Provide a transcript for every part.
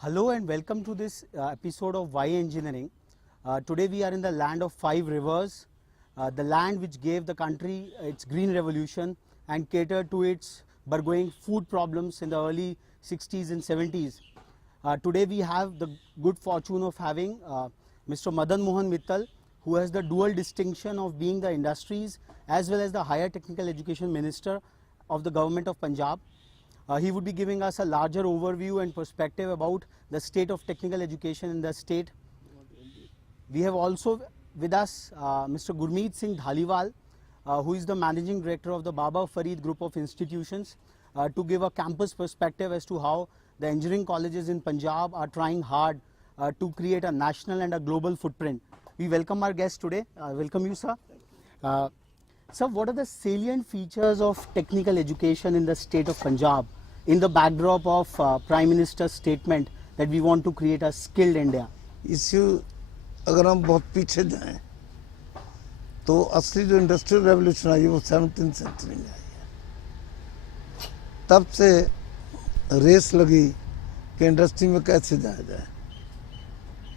Hello and welcome to this episode of Why Engineering. Today we are in the land of 5 rivers, the land which gave the country its green revolution and catered to its burgeoning food problems in the early 60s and 70s. Today we have the good fortune of having Mr. Madan Mohan Mittal, who has the dual distinction of being the industries as well as the higher technical education minister of the government of Punjab. He would be giving us a larger overview and perspective about the state of technical education in the state. We have also with us Mr. Gurmeet Singh Dhaliwal, who is the managing director of the Baba Farid group of institutions, to give a campus perspective as to how the engineering colleges in Punjab are trying hard to create a national and a global footprint. We welcome our guest today. Welcome you, sir. Sir, what are the salient features of technical education in the state of Punjab in the backdrop of Prime Minister's statement that we want to create a skilled India? Issue अगर हम बहुत पीछे जाएं तो असली जो industrial revolution आई है वो 17th सेंचुरी में आई है। तब से रेस लगी कि इंडस्ट्री में कैसे जाया जाए।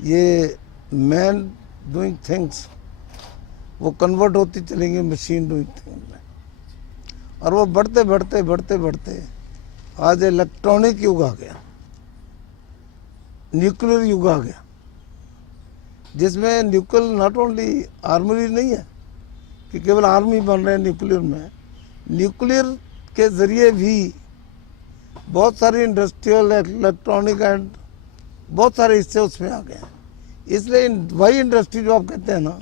ये मैन डूइंग थिंग्स वो कन्वर्ट होती चलेंगी मशीन डूइंग थिंग्स में, और वो बढ़ते बढ़ते बढ़ते बढ़ते आज इलेक्ट्रॉनिक युग आ गया, न्यूक्लियर युग आ गया, जिसमें न्यूक्लियर नॉट ओनली आर्मरी नहीं है कि केवल आर्मी बन रहे हैं न्यूक्लियर में, न्यूक्लियर के ज़रिए भी बहुत सारी इंडस्ट्रियल इलेक्ट्रॉनिक एंड बहुत सारे हिस्से उसमें आ गए हैं। इसलिए वही इंडस्ट्री जो आप कहते हैं ना,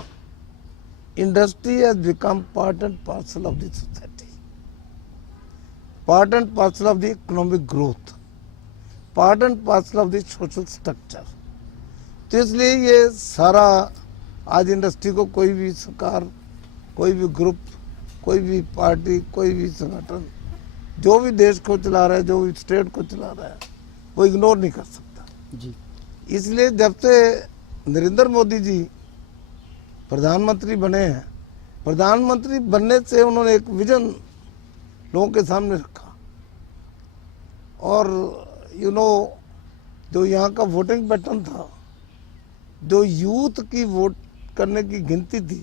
industry has become part and parcel of the society, part and parcel of the economic growth, part and parcel of the social structure. तो इसलिए ये सारा आज इंडस्ट्री को कोई भी सरकार, कोई भी ग्रुप, कोई भी पार्टी, कोई भी संगठन जो भी देश को चला रहा है, जो भी स्टेट को चला रहा है, वो इग्नोर नहीं कर सकता जी। इसलिए जब से नरेंद्र मोदी जी प्रधानमंत्री बने हैं, प्रधानमंत्री बनने से उन्होंने एक विजन लोगों के सामने रखा, और जो यहाँ का वोटिंग पैटर्न था, जो यूथ की वोट करने की गिनती थी,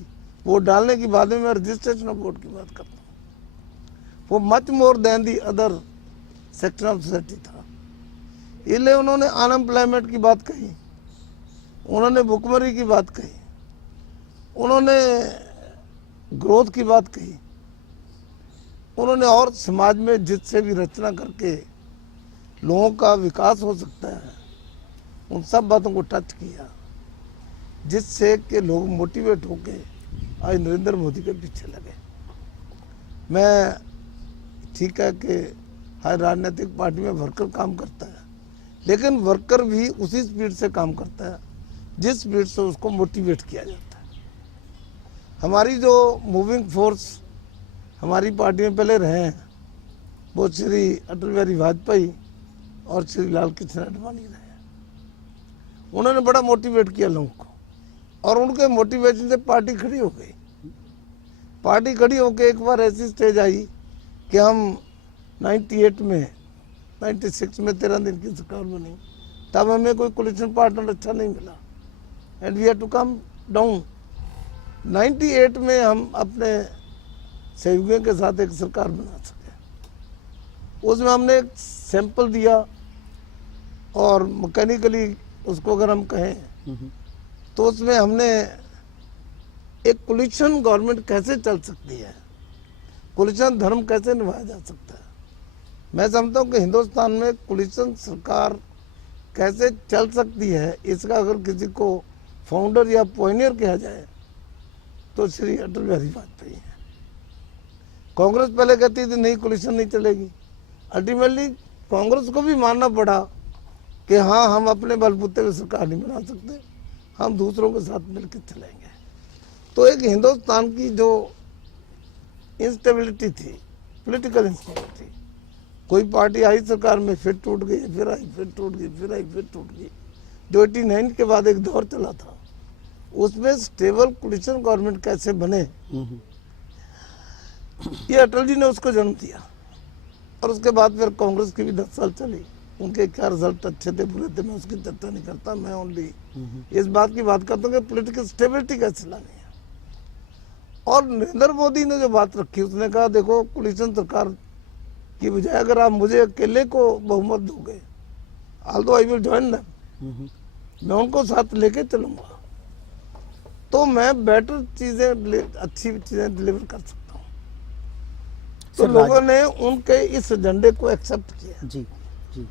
वोट डालने की बाद में मैं रजिस्ट्रेशन ऑफ वोट की बात करता हूँ, वो much more than the other section of society था। इसलिए उन्होंने अनएम्प्लॉयमेंट की बात कही, उन्होंने भुखमरी की बात कही, उन्होंने ग्रोथ की बात कही, उन्होंने और समाज में जिससे भी रचना करके लोगों का विकास हो सकता है, उन सब बातों को टच किया, जिससे कि लोग मोटिवेट होके आज नरेंद्र मोदी के पीछे लगे। मैं ठीक है कि हर राजनीतिक पार्टी में वर्कर काम करता है, लेकिन वर्कर भी उसी स्पीड से काम करता है जिस स्पीड से उसको मोटिवेट किया जाता है। हमारी जो मूविंग फोर्स हमारी पार्टी में पहले रहे हैं, वो श्री अटल बिहारी वाजपेयी और श्री लाल कृष्ण आडवाणी रहे हैं। उन्होंने बड़ा मोटिवेट किया लोगों को, और उनके मोटिवेशन से पार्टी खड़ी हो गई। पार्टी खड़ी होकर एक बार ऐसी स्टेज आई कि हम 98 में 96 में 13 दिन की सरकार बनी, तब हमें कोई कोलिशन पार्टनर अच्छा नहीं मिला, and we have to come down. 98 में हम अपने सहयोगियों के साथ एक सरकार बना सके। उसमें हमने एक सैंपल दिया, और मैकेनिकली उसको अगर हम कहें तो उसमें हमने एक कोलिशन गवर्नमेंट कैसे चल सकती है, कोलिशन धर्म कैसे निभाया जा सकता है। मैं समझता हूँ कि हिंदुस्तान में कोलिशन सरकार कैसे चल सकती है, इसका अगर किसी को फाउंडर या पॉइनियर कहा जाए तो श्री अटल बिहारी वाजपेयी है। कांग्रेस पहले कहती थी नहीं कोलिशन नहीं चलेगी, अल्टीमेटली कांग्रेस को भी मानना पड़ा कि हाँ, हम अपने बलबूते पे सरकार नहीं बना सकते, हम दूसरों के साथ मिलकर चलेंगे। तो एक हिंदुस्तान की जो इंस्टेबिलिटी थी, पॉलिटिकल इंस्टेबिलिटी, कोई पार्टी आई सरकार में, फिर टूट गई, फिर आई, फिर टूट गई, फिर आई, फिर टूट गई। जो 89 के बाद एक दौर चला था, उसमें स्टेबल कोलिशन गवर्नमेंट कैसे बने, ये अटल जी ने उसको जन्म दिया। और उसके बाद फिर कांग्रेस की भी 10 साल चली, उनके क्या रिजल्ट अच्छे थे बुरे थे मैं उसकी चर्चा नहीं करता। मैं ओनली इस बात की बात करता हूँ कि पॉलिटिकल स्टेबिलिटी कैसे लानी है। और नरेंद्र मोदी ने जो बात रखी उसने कहा देखो कोलिशन सरकार की बजाय अगर आप मुझे अकेले को बहुमत दोगे, although I will join them, मैं उनको साथ लेके चलूंगा तो मैं बेटर चीजें अच्छी चीजें डिलीवर कर सकता हूँ। तो सर, लोगों ने उनके इस एजेंडे को एक्सेप्ट किया। जी जी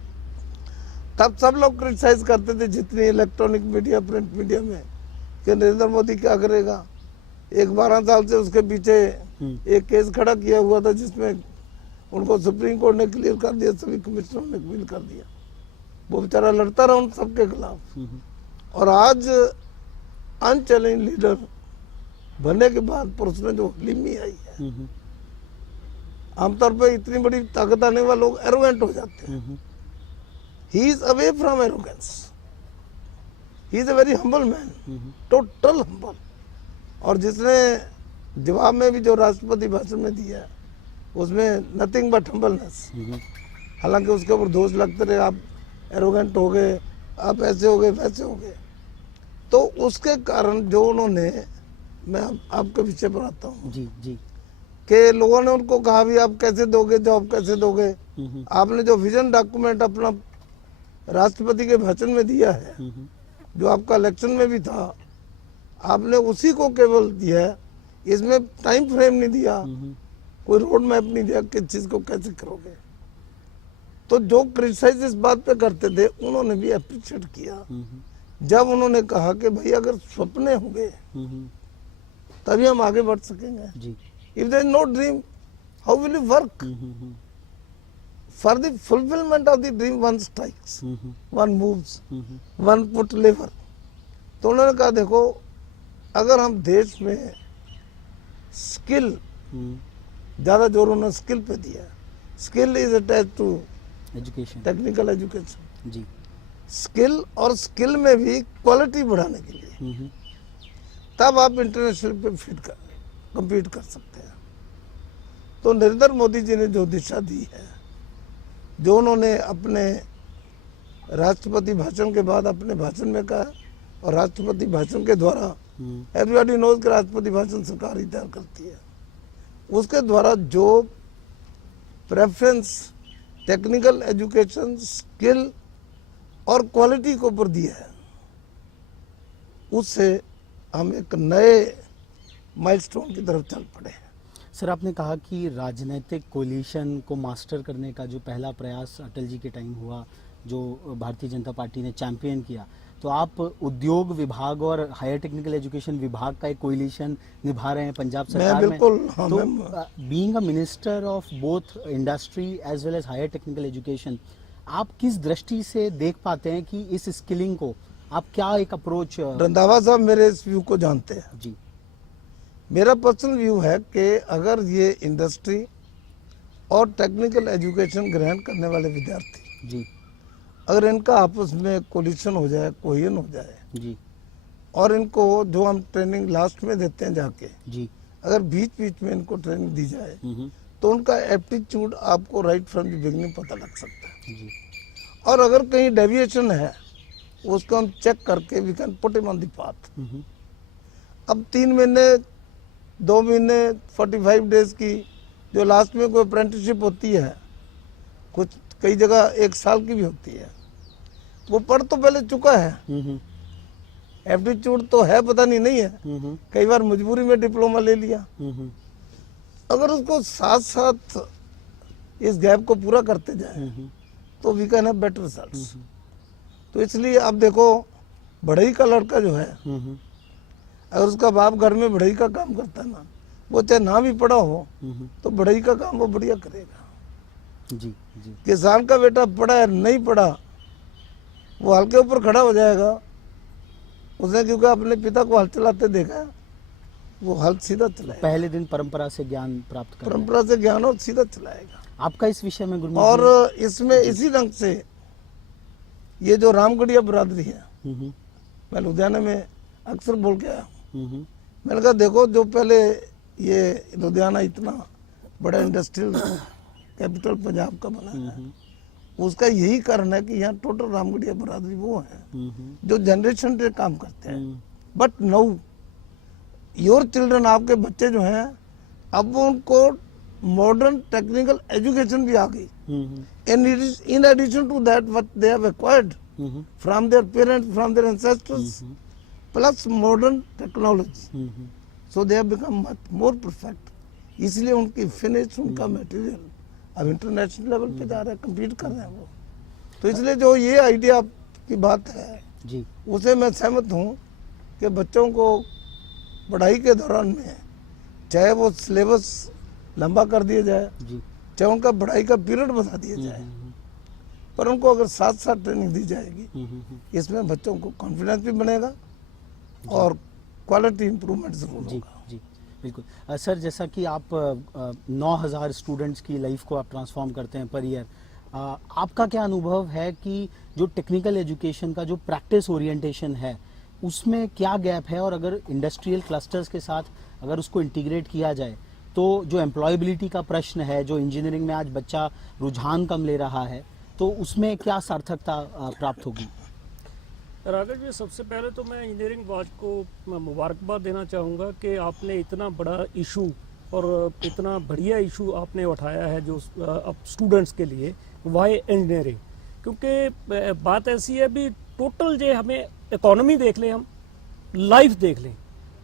तब सब लोग क्रिटिसाइज करते थे जितनी इलेक्ट्रॉनिक मीडिया प्रिंट मीडिया में कि नरेंद्र मोदी क्या करेगा। एक 12 साल से उसके पीछे एक केस खड़ा किया हुआ था जिसमें उनको सुप्रीम कोर्ट ने क्लियर कर दिया, सभी कमिश्नरों ने क्लियर कर दिया। वो बेचारा लड़ता रहा उन सबके खिलाफ। और आज अनचैलेंज लीडर बनने के बाद पर उसमें जो हलीमी आई है, आमतौर पर इतनी बड़ी ताकत आने वाले लोग एरोगेंट हो जाते हैं। He is away from arrogance, he is a very humble man, total humble. और जिसने जवाब में भी जो राष्ट्रपति भाषण में दिया है उसमें नथिंग बट हम्बलनेस। हालांकि उसके ऊपर दोष लगते रहे, आप एरोगेंट हो गए, आप ऐसे हो गए वैसे हो गए। तो उसके कारण जो उन्होंने, मैं आपके विषय पर आता हूँ जी जी कि लोगों ने उनको कहा भी आप कैसे दोगे जॉब, कैसे दोगे। आपने जो विजन डॉक्यूमेंट अपना राष्ट्रपति के भाषण में दिया है, जो आपका इलेक्शन में भी था, आपने उसी को केवल दिया है, इसमें टाइम फ्रेम नहीं दिया, कोई रोड मैप नहीं दिया किस चीज को कैसे करोगे। तो जो क्रिटिसाइज इस बात पे करते थे उन्होंने भी अप्रिशिएट किया जब उन्होंने कहा कि भाई अगर सपने होंगे तभी हम आगे बढ़ सकेंगे। If there is no dream how will you work. For the fulfilment of the dream one strikes, one moves, one put लेवर। तो उन्होंने कहा देखो अगर हम देश में स्किल, ज्यादा जोर उन्होंने स्किल पे दिया, skill is attach to education, technical education. जी स्किल और स्किल में भी क्वालिटी बढ़ाने के लिए तब आप इंटरनेशनल पे compete कर सकते हैं। तो नरेंद्र मोदी जी ने जो दिशा दी है, जो उन्होंने अपने राष्ट्रपति भाषण के बाद अपने भाषण में कहा और राष्ट्रपति भाषण के द्वारा, एवरीबॉडी नोज कि राष्ट्रपति भाषण सरकार ही तैयार करती है, उसके द्वारा जो प्रेफरेंस टेक्निकल एजुकेशन, स्किल और क्वालिटी को ऊपर दिया है, उससे हम एक नए माइलस्टोन की तरफ चल पड़े हैं। सर, आपने कहा कि राजनीतिक कोलिशन को मास्टर करने का जो पहला प्रयास अटल जी के टाइम हुआ, जो भारतीय जनता पार्टी ने चैंपियन किया, तो आप उद्योग विभाग और हायर टेक्निकल एजुकेशन विभाग का एक कोलिशन निभा रहे हैं पंजाब सरकार में। बिल्कुल, हाँ, तो being a minister of both industry as well as higher technical education, आप किस दृष्टि से देख पाते हैं कि इस स्किलिंग को आप क्या एक अप्रोच। रंधावा साहब मेरे इस व्यू को जानते हैं। जी, मेरा पर्सनल व्यू है कि अगर ये इंडस्ट्री और टेक्निकल एजुकेशन ग्रहण करने वाले विद्यार्थी, जी अगर इनका आपस में कोलिशन हो जाए, कोहिजन हो जाए, जी और इनको जो हम ट्रेनिंग लास्ट में देते हैं जाके, जी, अगर बीच बीच में इनको ट्रेनिंग दी जाए तो उनका एप्टीट्यूड आपको राइट फ्रॉम द बिगिनिंग पता लग सकता है। जी, और अगर कहीं डेविएशन है उसको हम चेक करके we can put him on the path. अब 3 महीने 2 महीने 45 डेज की जो लास्ट में कोई अप्रेंटिसशिप होती है, कुछ कई जगह 1 साल की भी होती है, वो पढ़ तो पहले चुका है, एप्टीट्यूड तो है पता नहीं है, कई बार मजबूरी में डिप्लोमा ले लिया। अगर उसको साथ साथ इस गैप को पूरा करते जाए तो we can have better results. तो इसलिए आप देखो बढ़ई का लड़का जो है, अगर उसका बाप घर में बढ़ई का काम करता है ना, वो चाहे ना भी पढ़ा हो तो बढ़ई का काम वो बढ़िया करेगा। जी जी, किसान का बेटा पढ़ा है नहीं पढ़ा, वो हल के ऊपर खड़ा हो जाएगा, उसने क्योंकि अपने पिता को हल चलाते देखा है, वो हल सीधा चलाएगा। पहले दिन परंपरा से ज्ञान प्राप्त कर, परंपरा से ज्ञान और सीधा चलाएगा। आपका इस विषय में गुरमीत और इसमें इसी ढंग से ये जो रामगढ़िया बरादरी है, मैं लुधियाना में अक्सर बोल के आया हूँ। मैंने कहा देखो जो पहले ये लुधियाना इतना बड़ा इंडस्ट्रियल कैपिटल पंजाब का बना है, उसका यही कारण है कि यहाँ टोटल रामगढ़िया बरादरी वो है जो जनरेशन से काम करते हैं। बट नाउ योर चिल्ड्रन, आपके बच्चे जो हैं, अब उनको मॉडर्न टेक्निकल एजुकेशन भी आ गई, and it is in addition to that what they have acquired from their parents, from their ancestors, plus modern technology, so they have become much more perfect. इसलिए उनकी फिनिश, उनका material अब international level पे जा रहा है, compete कर रहे हैं वो। तो इसलिए जो ये आइडिया की बात है जी, उसे मैं सहमत हूँ कि बच्चों को पढ़ाई के दौरान में चाहे वो सिलेबस लंबा कर दिया जाए, जी, चाहे उनका पढ़ाई का पीरियड बढ़ा दिया जाए, पर उनको अगर साथ साथ ट्रेनिंग दी जाएगी, इसमें बच्चों को कॉन्फिडेंस भी बनेगा और क्वालिटी इंप्रूवमेंट जरूर जी, होगा। जी, बिल्कुल। सर, जैसा कि आप 9,000 स्टूडेंट्स की लाइफ को आप ट्रांसफॉर्म करते हैं पर ईयर, आपका क्या अनुभव है कि जो टेक्निकल एजुकेशन का जो प्रैक्टिस ओरिएंटेशन है उसमें क्या गैप है, और अगर इंडस्ट्रियल क्लस्टर्स के साथ अगर उसको इंटीग्रेट किया जाए तो जो एम्प्लॉयबिलिटी का प्रश्न है, जो इंजीनियरिंग में आज बच्चा रुझान कम ले रहा है, तो उसमें क्या सार्थकता प्राप्त होगी? राघव जी, सबसे पहले तो मैं इंजीनियरिंग वॉच को मुबारकबाद देना चाहूँगा कि आपने इतना बड़ा इशू और इतना बढ़िया इशू आपने उठाया है जो अब स्टूडेंट्स के लिए, वाई इंजीनियरिंग। क्योंकि बात ऐसी है भी टोटल जो हमें इकोनॉमी देख लें, हम लाइफ देख लें,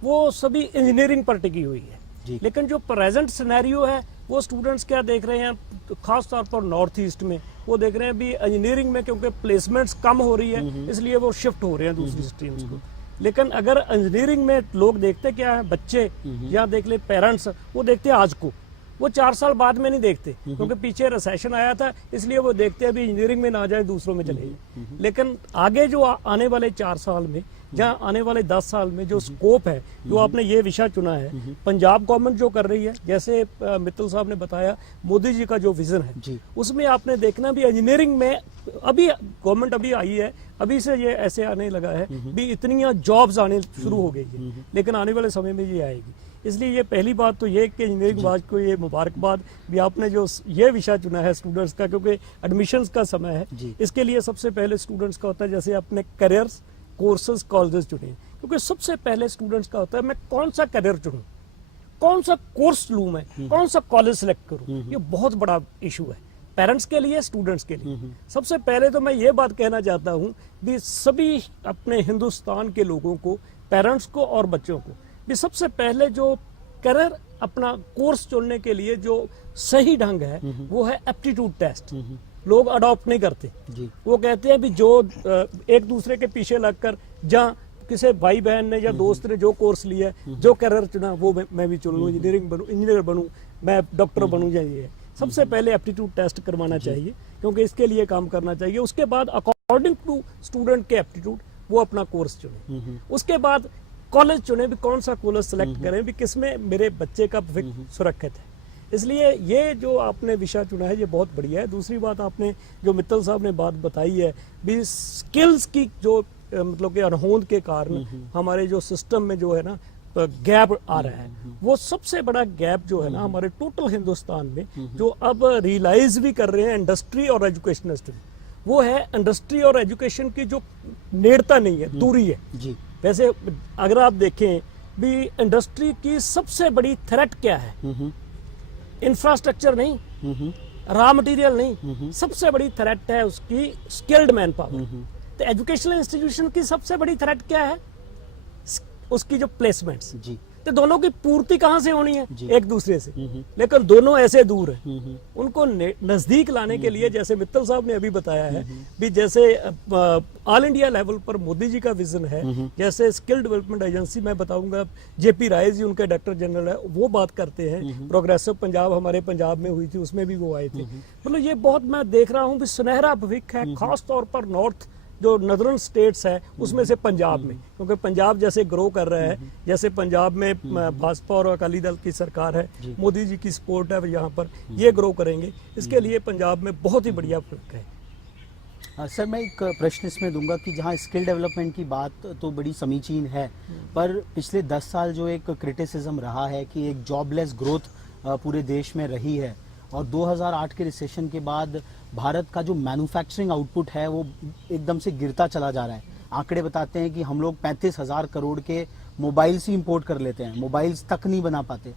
वो सभी इंजीनियरिंग पर टिकी हुई है। लेकिन जो प्रेजेंट सिनेरियो है वो स्टूडेंट्स क्या देख रहे हैं, खास तौर पर नॉर्थ ईस्ट में वो देख रहे हैं भी इंजीनियरिंग में क्योंकि प्लेसमेंट्स कम हो रही है इसलिए वो शिफ्ट हो रहे हैं दूसरी स्ट्रीम्स को। लेकिन अगर इंजीनियरिंग में लोग देखते क्या है, बच्चे या देख ले पेरेंट्स, वो देखते हैं आज को, वो 4 साल बाद में नहीं देखते, क्योंकि पीछे रिसेशन आया था इसलिए वो देखते हैं अभी इंजीनियरिंग में ना जाए दूसरों में चले जाए। लेकिन आगे जो आने वाले 4 साल में या आने वाले 10 साल में जो स्कोप है, जो आपने ये विषय चुना है, पंजाब गवर्नमेंट जो कर रही है, जैसे मित्तल साहब ने बताया मोदी जी का जो विजन है, उसमें आपने देखना भी इंजीनियरिंग में अभी गवर्नमेंट अभी आई है, अभी से ये ऐसे आने लगा है भी इतनी जॉब्स आने शुरू हो गई है, लेकिन आने वाले समय में ये आएगी। इसलिए ये पहली बात तो ये कि इंजीनियरिंग वाज को ये मुबारकबाद भी आपने जो ये विषय चुना है स्टूडेंट्स का, क्योंकि एडमिशन्स का समय है। इसके लिए सबसे पहले स्टूडेंट्स का होता है जैसे अपने करियर्स, कोर्सेज, कॉलेजेस चुने, क्योंकि सबसे पहले स्टूडेंट्स का होता है मैं कौन सा करियर चुनूं, कौन सा कोर्स लूं, मैं कौन सा कॉलेज सेलेक्ट करूं। ये बहुत बड़ा इशू है पेरेंट्स के लिए, स्टूडेंट्स के लिए। सबसे पहले तो मैं ये बात कहना चाहता हूं भी सभी अपने हिंदुस्तान के लोगों को, पेरेंट्स को और बच्चों को भी सबसे पहले जो करियर अपना कोर्स चुनने के लिए जो सही ढंग है वो है एप्टीट्यूड टेस्ट। लोग अडॉप्ट नहीं करते, वो कहते हैं भी जो एक दूसरे के पीछे लगकर, जहाँ किसी भाई बहन ने या दोस्त ने जो कोर्स लिया, जो करियर चुना, वो मैं भी चुन लूँ, इंजीनियरिंग बनूं, इंजीनियर बनूं, मैं डॉक्टर बनूं, ये सबसे पहले एप्टीट्यूड टेस्ट करवाना चाहिए, क्योंकि इसके लिए काम करना चाहिए। उसके बाद अकॉर्डिंग टू स्टूडेंट के एप्टीट्यूड वो अपना कोर्स चुने। उसके बाद कॉलेज चुने भी कौन सा कॉलेज सेलेक्ट करें भी किसमें मेरे बच्चे का भविष्य सुरक्षित है। इसलिए ये जो आपने विषय चुना है ये बहुत बढ़िया है। दूसरी बात आपने जो मित्तल साहब ने बात बताई है भी स्किल्स की जो मतलब कि अनहोंद के कारण हमारे जो सिस्टम में जो है ना गैप आ रहा है, वो सबसे बड़ा गैप जो है ना हमारे टोटल हिंदुस्तान में जो अब रियलाइज भी कर रहे हैं इंडस्ट्री और एजुकेशनिस्ट, वो है इंडस्ट्री और एजुकेशन की जो नेड़ता नहीं है, दूरी है। वैसे अगर आप देखें भी इंडस्ट्री की सबसे बड़ी थ्रेट क्या है, इंफ्रास्ट्रक्चर नहीं, रॉ मटेरियल नहीं, सबसे बड़ी थ्रेट है उसकी स्किल्ड मैन पावर। तो एजुकेशनल इंस्टीट्यूशन की सबसे बड़ी थ्रेट क्या है, उसकी जो प्लेसमेंट्स। तो दोनों की पूर्ति कहां से होनी है, एक दूसरे से, लेकिन दोनों ऐसे दूर है। उनको नजदीक लाने के लिए जैसे मित्तल साहब ने अभी बताया है भी जैसे ऑल इंडिया लेवल पर मोदी जी का विजन है, जैसे स्किल डेवलपमेंट एजेंसी मैं बताऊंगा जेपी राय जी उनके डायरेक्टर जनरल है, वो बात करते हैं। प्रोग्रेसिव पंजाब हमारे पंजाब में हुई थी, उसमें भी वो आए थे। मतलब ये बहुत मैं देख रहा हूँ भी सुनहरा भविष्य है, खास तौर पर नॉर्थ जो नदर्न स्टेट्स है उसमें से पंजाब में, क्योंकि पंजाब जैसे ग्रो कर रहा है, जैसे पंजाब में भाजपा और अकाली दल की सरकार है, मोदी जी की सपोर्ट है, यहाँ पर ये ग्रो करेंगे। इसके लिए पंजाब में बहुत ही बढ़िया फर्क है। सर, मैं एक प्रश्न इसमें दूंगा कि जहाँ स्किल डेवलपमेंट की बात तो बड़ी समीचीन है, पर पिछले 10 साल जो एक क्रिटिसिज्म रहा है कि एक जॉबलेस ग्रोथ पूरे देश में रही है, और 2008 के रिसेशन के बाद भारत का जो मैन्युफैक्चरिंग आउटपुट है वो एकदम से गिरता चला जा रहा है। आंकड़े बताते हैं कि हम लोग 35,000 करोड़ के मोबाइल्स ही इंपोर्ट कर लेते हैं, मोबाइल्स तक नहीं बना पाते।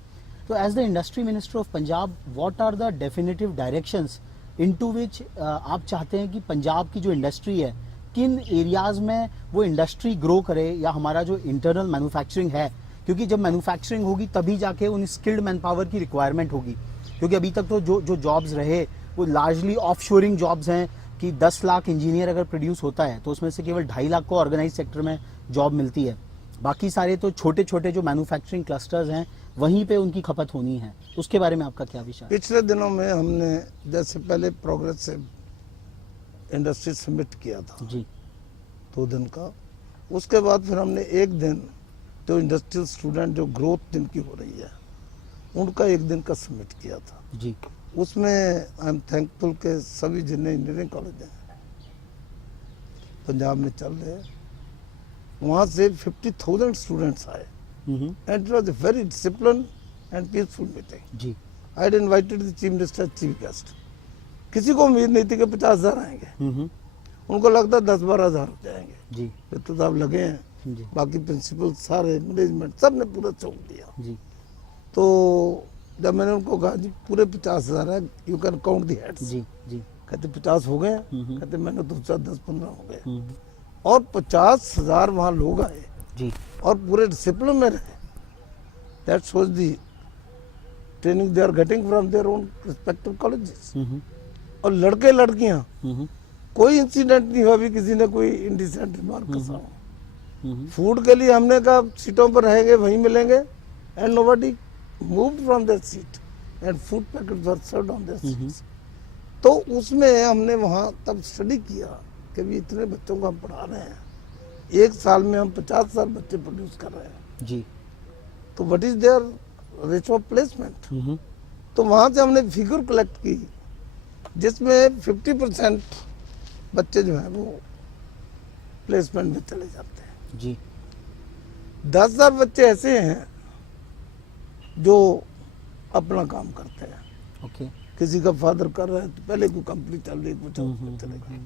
तो as the industry minister of Punjab, what are the definitive directions into which आप चाहते हैं कि पंजाब की जो इंडस्ट्री है, किन एरियाज में वो इंडस्ट्री ग्रो करे, या हमारा जो इंटरनल मैन्युफैक्चरिंग है, क्योंकि जब मैन्युफैक्चरिंग होगी तभी जाके उन स्किल्ड मैन पावर की रिक्वायरमेंट होगी। क्योंकि अभी तक तो जो जॉब्स रहे वो लार्जली ऑफशोरिंग जॉब्स हैं कि 10 लाख इंजीनियर अगर प्रोड्यूस होता है तो उसमें से केवल 2.5 लाख को ऑर्गेनाइज सेक्टर में जॉब मिलती है। बाकी सारे तो छोटे छोटे जो मैन्युफैक्चरिंग क्लस्टर्स हैं वहीं पे उनकी खपत होनी है। उसके बारे में आपका क्या विचार है? पिछले दिनों में हमने जैसे पहले प्रोग्रेसिव इंडस्ट्री समिट किया था जी 2 दिन का, उसके बाद फिर हमने 1 दिन जो इंडस्ट्रियल स्टूडेंट जो ग्रोथ जिनकी हो रही है उनका 1 दिन का समिट किया था। जी उसमें आई एम थैंकफुल के सभी जितने इंजीनियरिंग कॉलेज हैं पंजाब में चल रहे हैं, वहाँ से 50,000 स्टूडेंट्स आए and it was a very discipline and peaceful meeting. जी I had invited the chief minister chief guest. किसी को उम्मीद नहीं थी कि 50,000 आएंगे, उनको लगता 10-12,000 हो जाएंगे। जी फिर तो साहब लगे हैं, जी बाकी प्रिंसिपल सारे मैनेजमेंट सब ने पूरा चौक दिया। जी तो जब मैंने उनको कहा जी पूरे 50,000 है, you can count the heads, जी जी कहते 50 हो गए, कहते मैंने तो 10-15 हो गए, हम्म। और 50,000 वहाँ लोग आए जी और पूरे डिसिप्लिन में रहे। That shows the training they are getting from their own respective colleges. और लड़के लड़कियां कोई इंसिडेंट नहीं हुआ भी किसी ने कोई इंडिसेंट रिमार्क कसा हो। फूड के लिए हमने कहा सीटों पर रहेंगे वहीं मिलेंगे, and nobody moved from there seat and food packets were served on their seats. तो उसमें हमने वहाँ तब स्टडी किया कि भी इतने बच्चों को हम पढ़ा रहे हैं, 1 साल में हम 50,000 बच्चे प्रोड्यूस कर रहे हैं, जी तो what is their ratio of placement. तो वहाँ से हमने फिगर कलेक्ट की जिसमें 50% बच्चे जो हैं वो प्लेसमेंट में चले जाते हैं। जी 10,000 बच्चे ऐसे हैं जो अपना काम करते हैं। ओके किसी का फादर कर रहा है तो पहले कोई कंपनी चल रही है, कुछ और चले गए।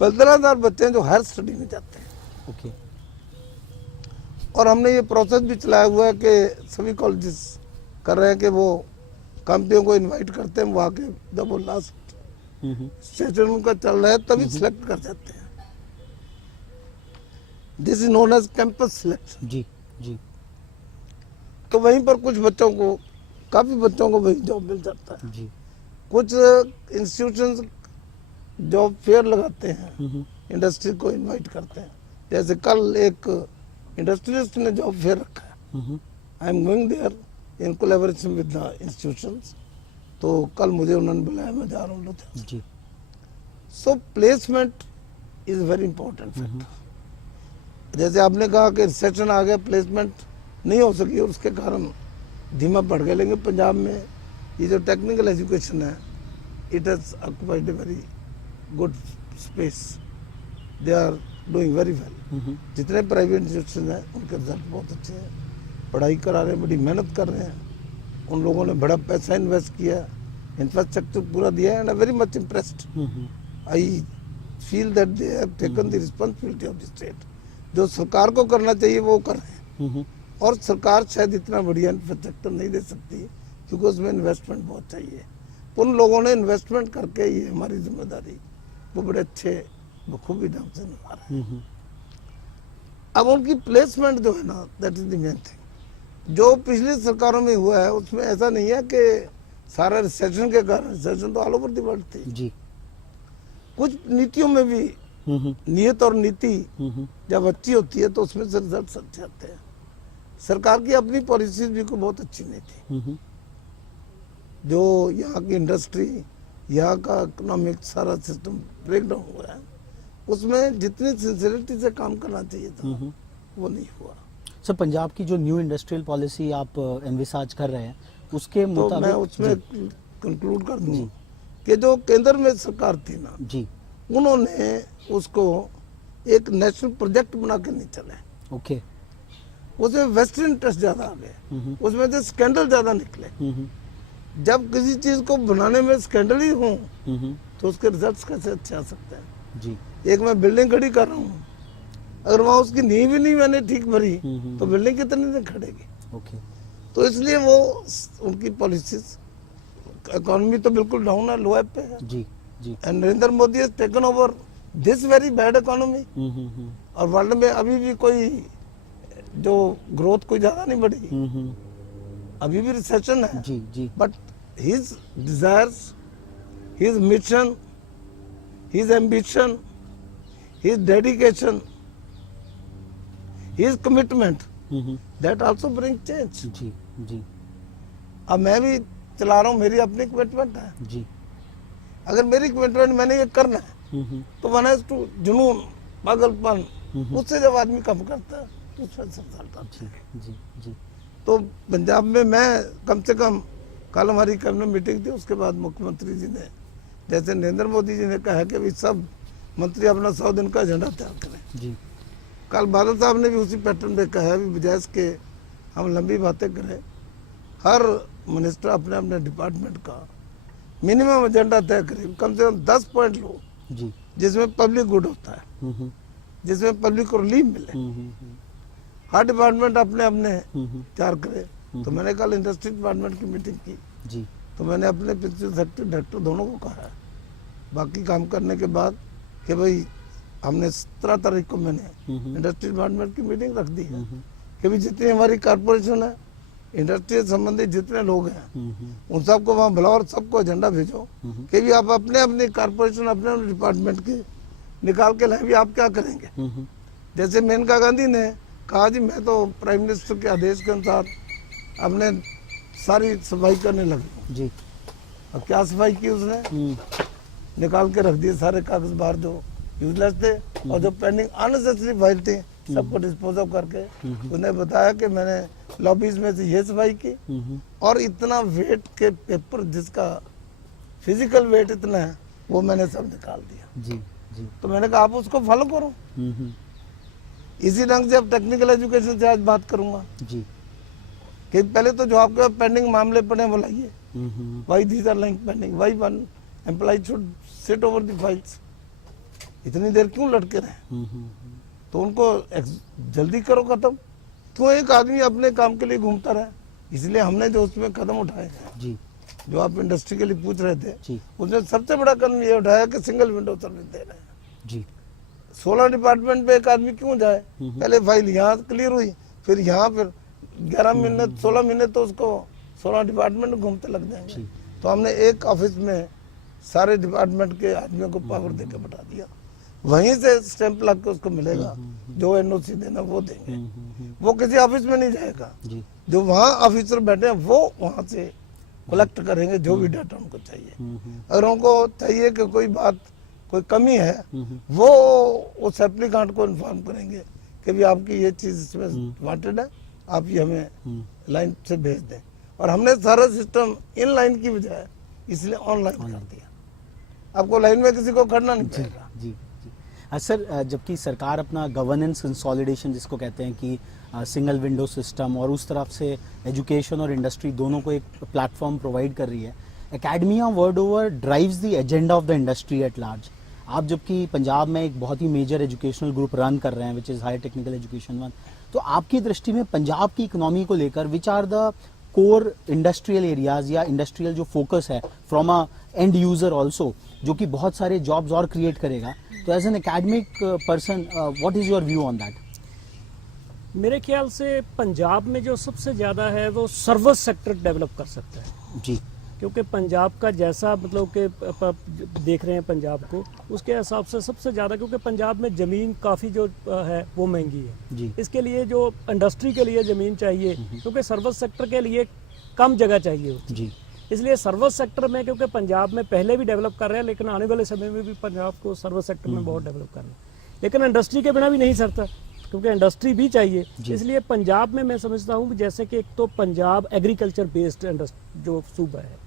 15,000 बच्चे हैं जो हायर स्टडी में जाते हैं। ओके और हमने ये प्रोसेस भी चलाया हुआ है कि सभी कॉलेजेस कर रहे हैं कि वो कंपनियों को इनवाइट करते हैं, वो आके जब वो लास्ट सेशन उनका चल रहा है तभी सिलेक्ट कर जाते हैं। This is known as campus selection. जी जी तो वहीं पर कुछ बच्चों को, काफी बच्चों को वही जॉब मिल जाता है। जी कुछ इंस्टीट्यूशंस जॉब फेयर लगाते हैं, इंडस्ट्री को इनवाइट करते हैं। जैसे कल एक इंडस्ट्रियलिस्ट ने जॉब फेयर रखा है, I am going there in collaboration with the institutions. तो कल मुझे उन्होंने बुलाया, मैं जा रहा हूँ। जी so placement is very important factor. जैसे आपने कहा कि रिसेशन आ गया, प्लेसमेंट नहीं हो सकी और उसके कारण धीमा पड़ गया, लेकिन पंजाब में ये जो टेक्निकल एजुकेशन है, it has occupied a very good space, they are doing very well. जितने प्राइवेट इंस्टीट्यूशन हैं उनके रिजल्ट बहुत अच्छे हैं, पढ़ाई करा रहे हैं, बड़ी मेहनत कर रहे हैं। उन लोगों ने बड़ा पैसा इन्वेस्ट किया, इंफ्रास्ट्रक्चर पूरा दिया, and I very much impressed. I feel that they have taken the responsibility of the state. जो सरकार को करना चाहिए वो कर रहे हैं, और सरकार शायद इतना बढ़िया इंफ्रास्ट्रक्चर नहीं दे सकती क्योंकि उसमें इन्वेस्टमेंट बहुत चाहिए। उन लोगों ने इन्वेस्टमेंट करके ये हमारी जिम्मेदारी वो बड़े अच्छे बखूबी ढंग से निभा रहे हैं। अब उनकी प्लेसमेंट जो है ना, that is the main thing. जो पिछली सरकारों में हुआ है उसमें ऐसा नहीं है कि सारा रिसेशन के कारण, रिसेशन तो ऑल ओवर द वर्ल्ड थी। जी कुछ नीतियों में भी नियत और नीति जब अच्छी होती है तो उसमें से रिजल्ट अच्छे आते हैं। सरकार की अपनी पॉलिसीज भी कोई बहुत अच्छी नहीं थी। जो यहाँ की इंडस्ट्री, यहाँ का इकोनॉमिक सारा सिस्टम ब्रेक डाउन हुआ है, उसमें जितनी सिंसियरिटी से काम करना चाहिए था वो नहीं हुआ। सर, पंजाब की जो न्यू इंडस्ट्रियल पॉलिसी आप एनविसाज कर रहे हैं उसके तो मुताबिक मैं उसमें कंक्लूड कर दूं कि जो केंद्र में सरकार थी ना, जी उन्होंने उसको एक नेशनल प्रोजेक्ट बना के नहीं चले। ओके उसमें वेस्टर्न इंटरेस्ट ज्यादा आ गए, उसमें से स्कैंडल ज्यादा निकले। जब किसी चीज को बनाने में स्कैंडल ही हो तो उसके रिजल्ट्स कैसे अच्छे आ सकते हैं। जी। एक मैं बिल्डिंग खड़ी कर रहा हूँ, अगर वहाँ उसकी नींव ही नहीं मैंने ठीक भरी तो बिल्डिंग कितने दिन खड़ेगी। ओके। तो इसलिए वो उनकी पॉलिसीज, इकोनॉमी तो बिल्कुल डाउन है, लो पे है। जी जी। And Narendra Modi has taken over this very bad economy. और वर्ल्ड में अभी भी कोई जो ग्रोथ कोई ज्यादा नहीं बढ़ी, अभी भी रिसेशन है। जी जी। But his desires, his mission, his ambition, his dedication, his commitment, that also bring change. जी जी। अब मैं भी चला रहा हूँ, मेरी अपनी कमिटमेंट है। जी। अगर मेरी कमिटमेंट मैंने ये करना है तो वन हैज टू, जुनून, पागलपन, उससे जब आदमी कम करता है तो उसमें सफलता जी जी जी। तो पंजाब में मैं कम से कम, कल हमारी कैबिनेट मीटिंग थी, उसके बाद मुख्यमंत्री जी ने, जैसे नरेंद्र मोदी जी ने कहा कि भाई सब मंत्री अपना 100 दिन का एजेंडा तैयार करें, जी। कल बादल साहब ने भी उसी पैटर्न में कहा है, बजाय के हम लंबी बातें करें, हर मिनिस्टर अपने अपने डिपार्टमेंट का मिनिमम एजेंडा तय करे, कम से कम 10 पॉइंट लो जी। जिसमें पब्लिक गुड होता है, जिसमें पब्लिक को रिलीफ मिले। हर डिपार्टमेंट अपने अपने तैयार करे। तो मैंने कल इंडस्ट्री डिपार्टमेंट की मीटिंग की, जी। तो मैंने अपने प्रिंसिपल सेक्रेटरी, डायरेक्टर दोनों को कहा है, बाकी काम करने के बाद, कि भाई हमने 17 तारीख को मैंने इंडस्ट्री डिपार्टमेंट की मीटिंग रख दी है कि भाई जितनी हमारी कारपोरेशन है, इंडस्ट्री से संबंधित जितने लोग हैं, उन सबको वहाँ बुलाओ और सबको एजेंडा भेजो कि भी आप अपने अपने कारपोरेशन, अपने अपने डिपार्टमेंट के निकाल के लाए, भी आप क्या करेंगे। जैसे मेनका गांधी ने कहा, जी मैं तो प्राइम मिनिस्टर के आदेश के अनुसार अपने सारी सफाई करने लगी जी। और क्या सफाई की उसने, निकाल के रख दिए सारे कागज बाहर जो यूजलेस थे, और जो पेंडिंग अननेसेसरी फाइल थी सबको डिस्पोज ऑफ करके उन्हें बताया कि मैंने लॉबीज में से ये सफाई की। और इतना वेट के पेपर, जिसका फिजिकल वेट इतना है, वो मैंने सब निकाल दिया जी जी। तो मैंने कहा आप उसको फॉलो करो। इसी ढंग से अब टेक्निकल एजुकेशन से आज बात करूंगा जी, कि पहले तो जो आपके पेंडिंग मामले पड़े वो लाइए, why these are lying pending, why one employ should sit over the files, इतनी देर क्यों लटके रहे, तो उनको जल्दी करो खत्म। क्यों एक आदमी अपने काम के लिए घूमता रहे, इसलिए हमने जो उसमें कदम उठाए हैं जी, जो आप इंडस्ट्री के लिए पूछ रहे थे, उसमें सबसे बड़ा कदम ये उठाया कि सिंगल विंडो सर्विस दे रहे हैं जी। 16 डिपार्टमेंट पे एक आदमी क्यों जाए, पहले फाइल यहाँ क्लियर हुई, फिर यहाँ, फिर 11 महीने 16 महीने तो उसको 16 डिपार्टमेंट घूमते लग जाएंगे। तो हमने एक ऑफिस में सारे डिपार्टमेंट के आदमियों को पावर देकर बैठा दिया, वहीं से स्टैंप लग के उसको मिलेगा, जो एनओसी देना वो देंगे, वो किसी ऑफिस में नहीं जाएगा, जो वहाँ ऑफिसर बैठे हैं वो वहाँ से कलेक्ट करेंगे जो भी डाटा उनको चाहिए। अगर उनको चाहिए कि कोई बात, कोई कमी है, वो उस एप्लीकेंट को इन्फॉर्म करेंगे कि भी आपकी ये चीज इसमें वांटेड है, आप ये हमें लाइन से भेज दें। और हमने सारा सिस्टम इन लाइन की बजाय इसलिए ऑनलाइन कर दिया, आपको लाइन में किसी को खड़ना नहीं पड़ेगा जी जी। सर, जबकि सरकार अपना गवर्नेंस कंसोलिडेशन जिसको कहते हैं कि सिंगल विंडो सिस्टम, और उस तरफ से एजुकेशन और इंडस्ट्री दोनों को एक प्लेटफॉर्म प्रोवाइड कर रही है, academia world over drives the agenda of the industry at large. आप जबकि पंजाब में एक बहुत ही मेजर एजुकेशनल ग्रुप रन कर रहे हैं which is higher technical education one, तो आपकी दृष्टि में पंजाब की इकोनॉमी को लेकर which are the core industrial areas या इंडस्ट्रियल जो फोकस है from a end user also, जो कि बहुत सारे जॉब्स और क्रिएट करेगा, तो as an academic person what is your view on that. मेरे ख्याल से पंजाब में जो सबसे ज़्यादा है वो सर्विस सेक्टर डेवलप कर सकता है जी, क्योंकि पंजाब का जैसा मतलब कि देख रहे हैं पंजाब को, उसके हिसाब से सबसे ज़्यादा, क्योंकि पंजाब में ज़मीन काफ़ी जो है वो महंगी है जी। इसके लिए जो इंडस्ट्री के लिए ज़मीन चाहिए, क्योंकि सर्विस सेक्टर के लिए कम जगह चाहिए होती जी, इसलिए सर्विस सेक्टर में, क्योंकि पंजाब में पहले भी डेवलप कर रहे हैं, लेकिन आने वाले समय में भी पंजाब को सर्विस सेक्टर में बहुत डेवलप करना है। लेकिन इंडस्ट्री के बिना भी नहीं सरता, क्योंकि इंडस्ट्री भी चाहिए। इसलिए पंजाब में मैं समझता हूँ जैसे कि एक तो पंजाब एग्रीकल्चर बेस्ड जो सूबा है,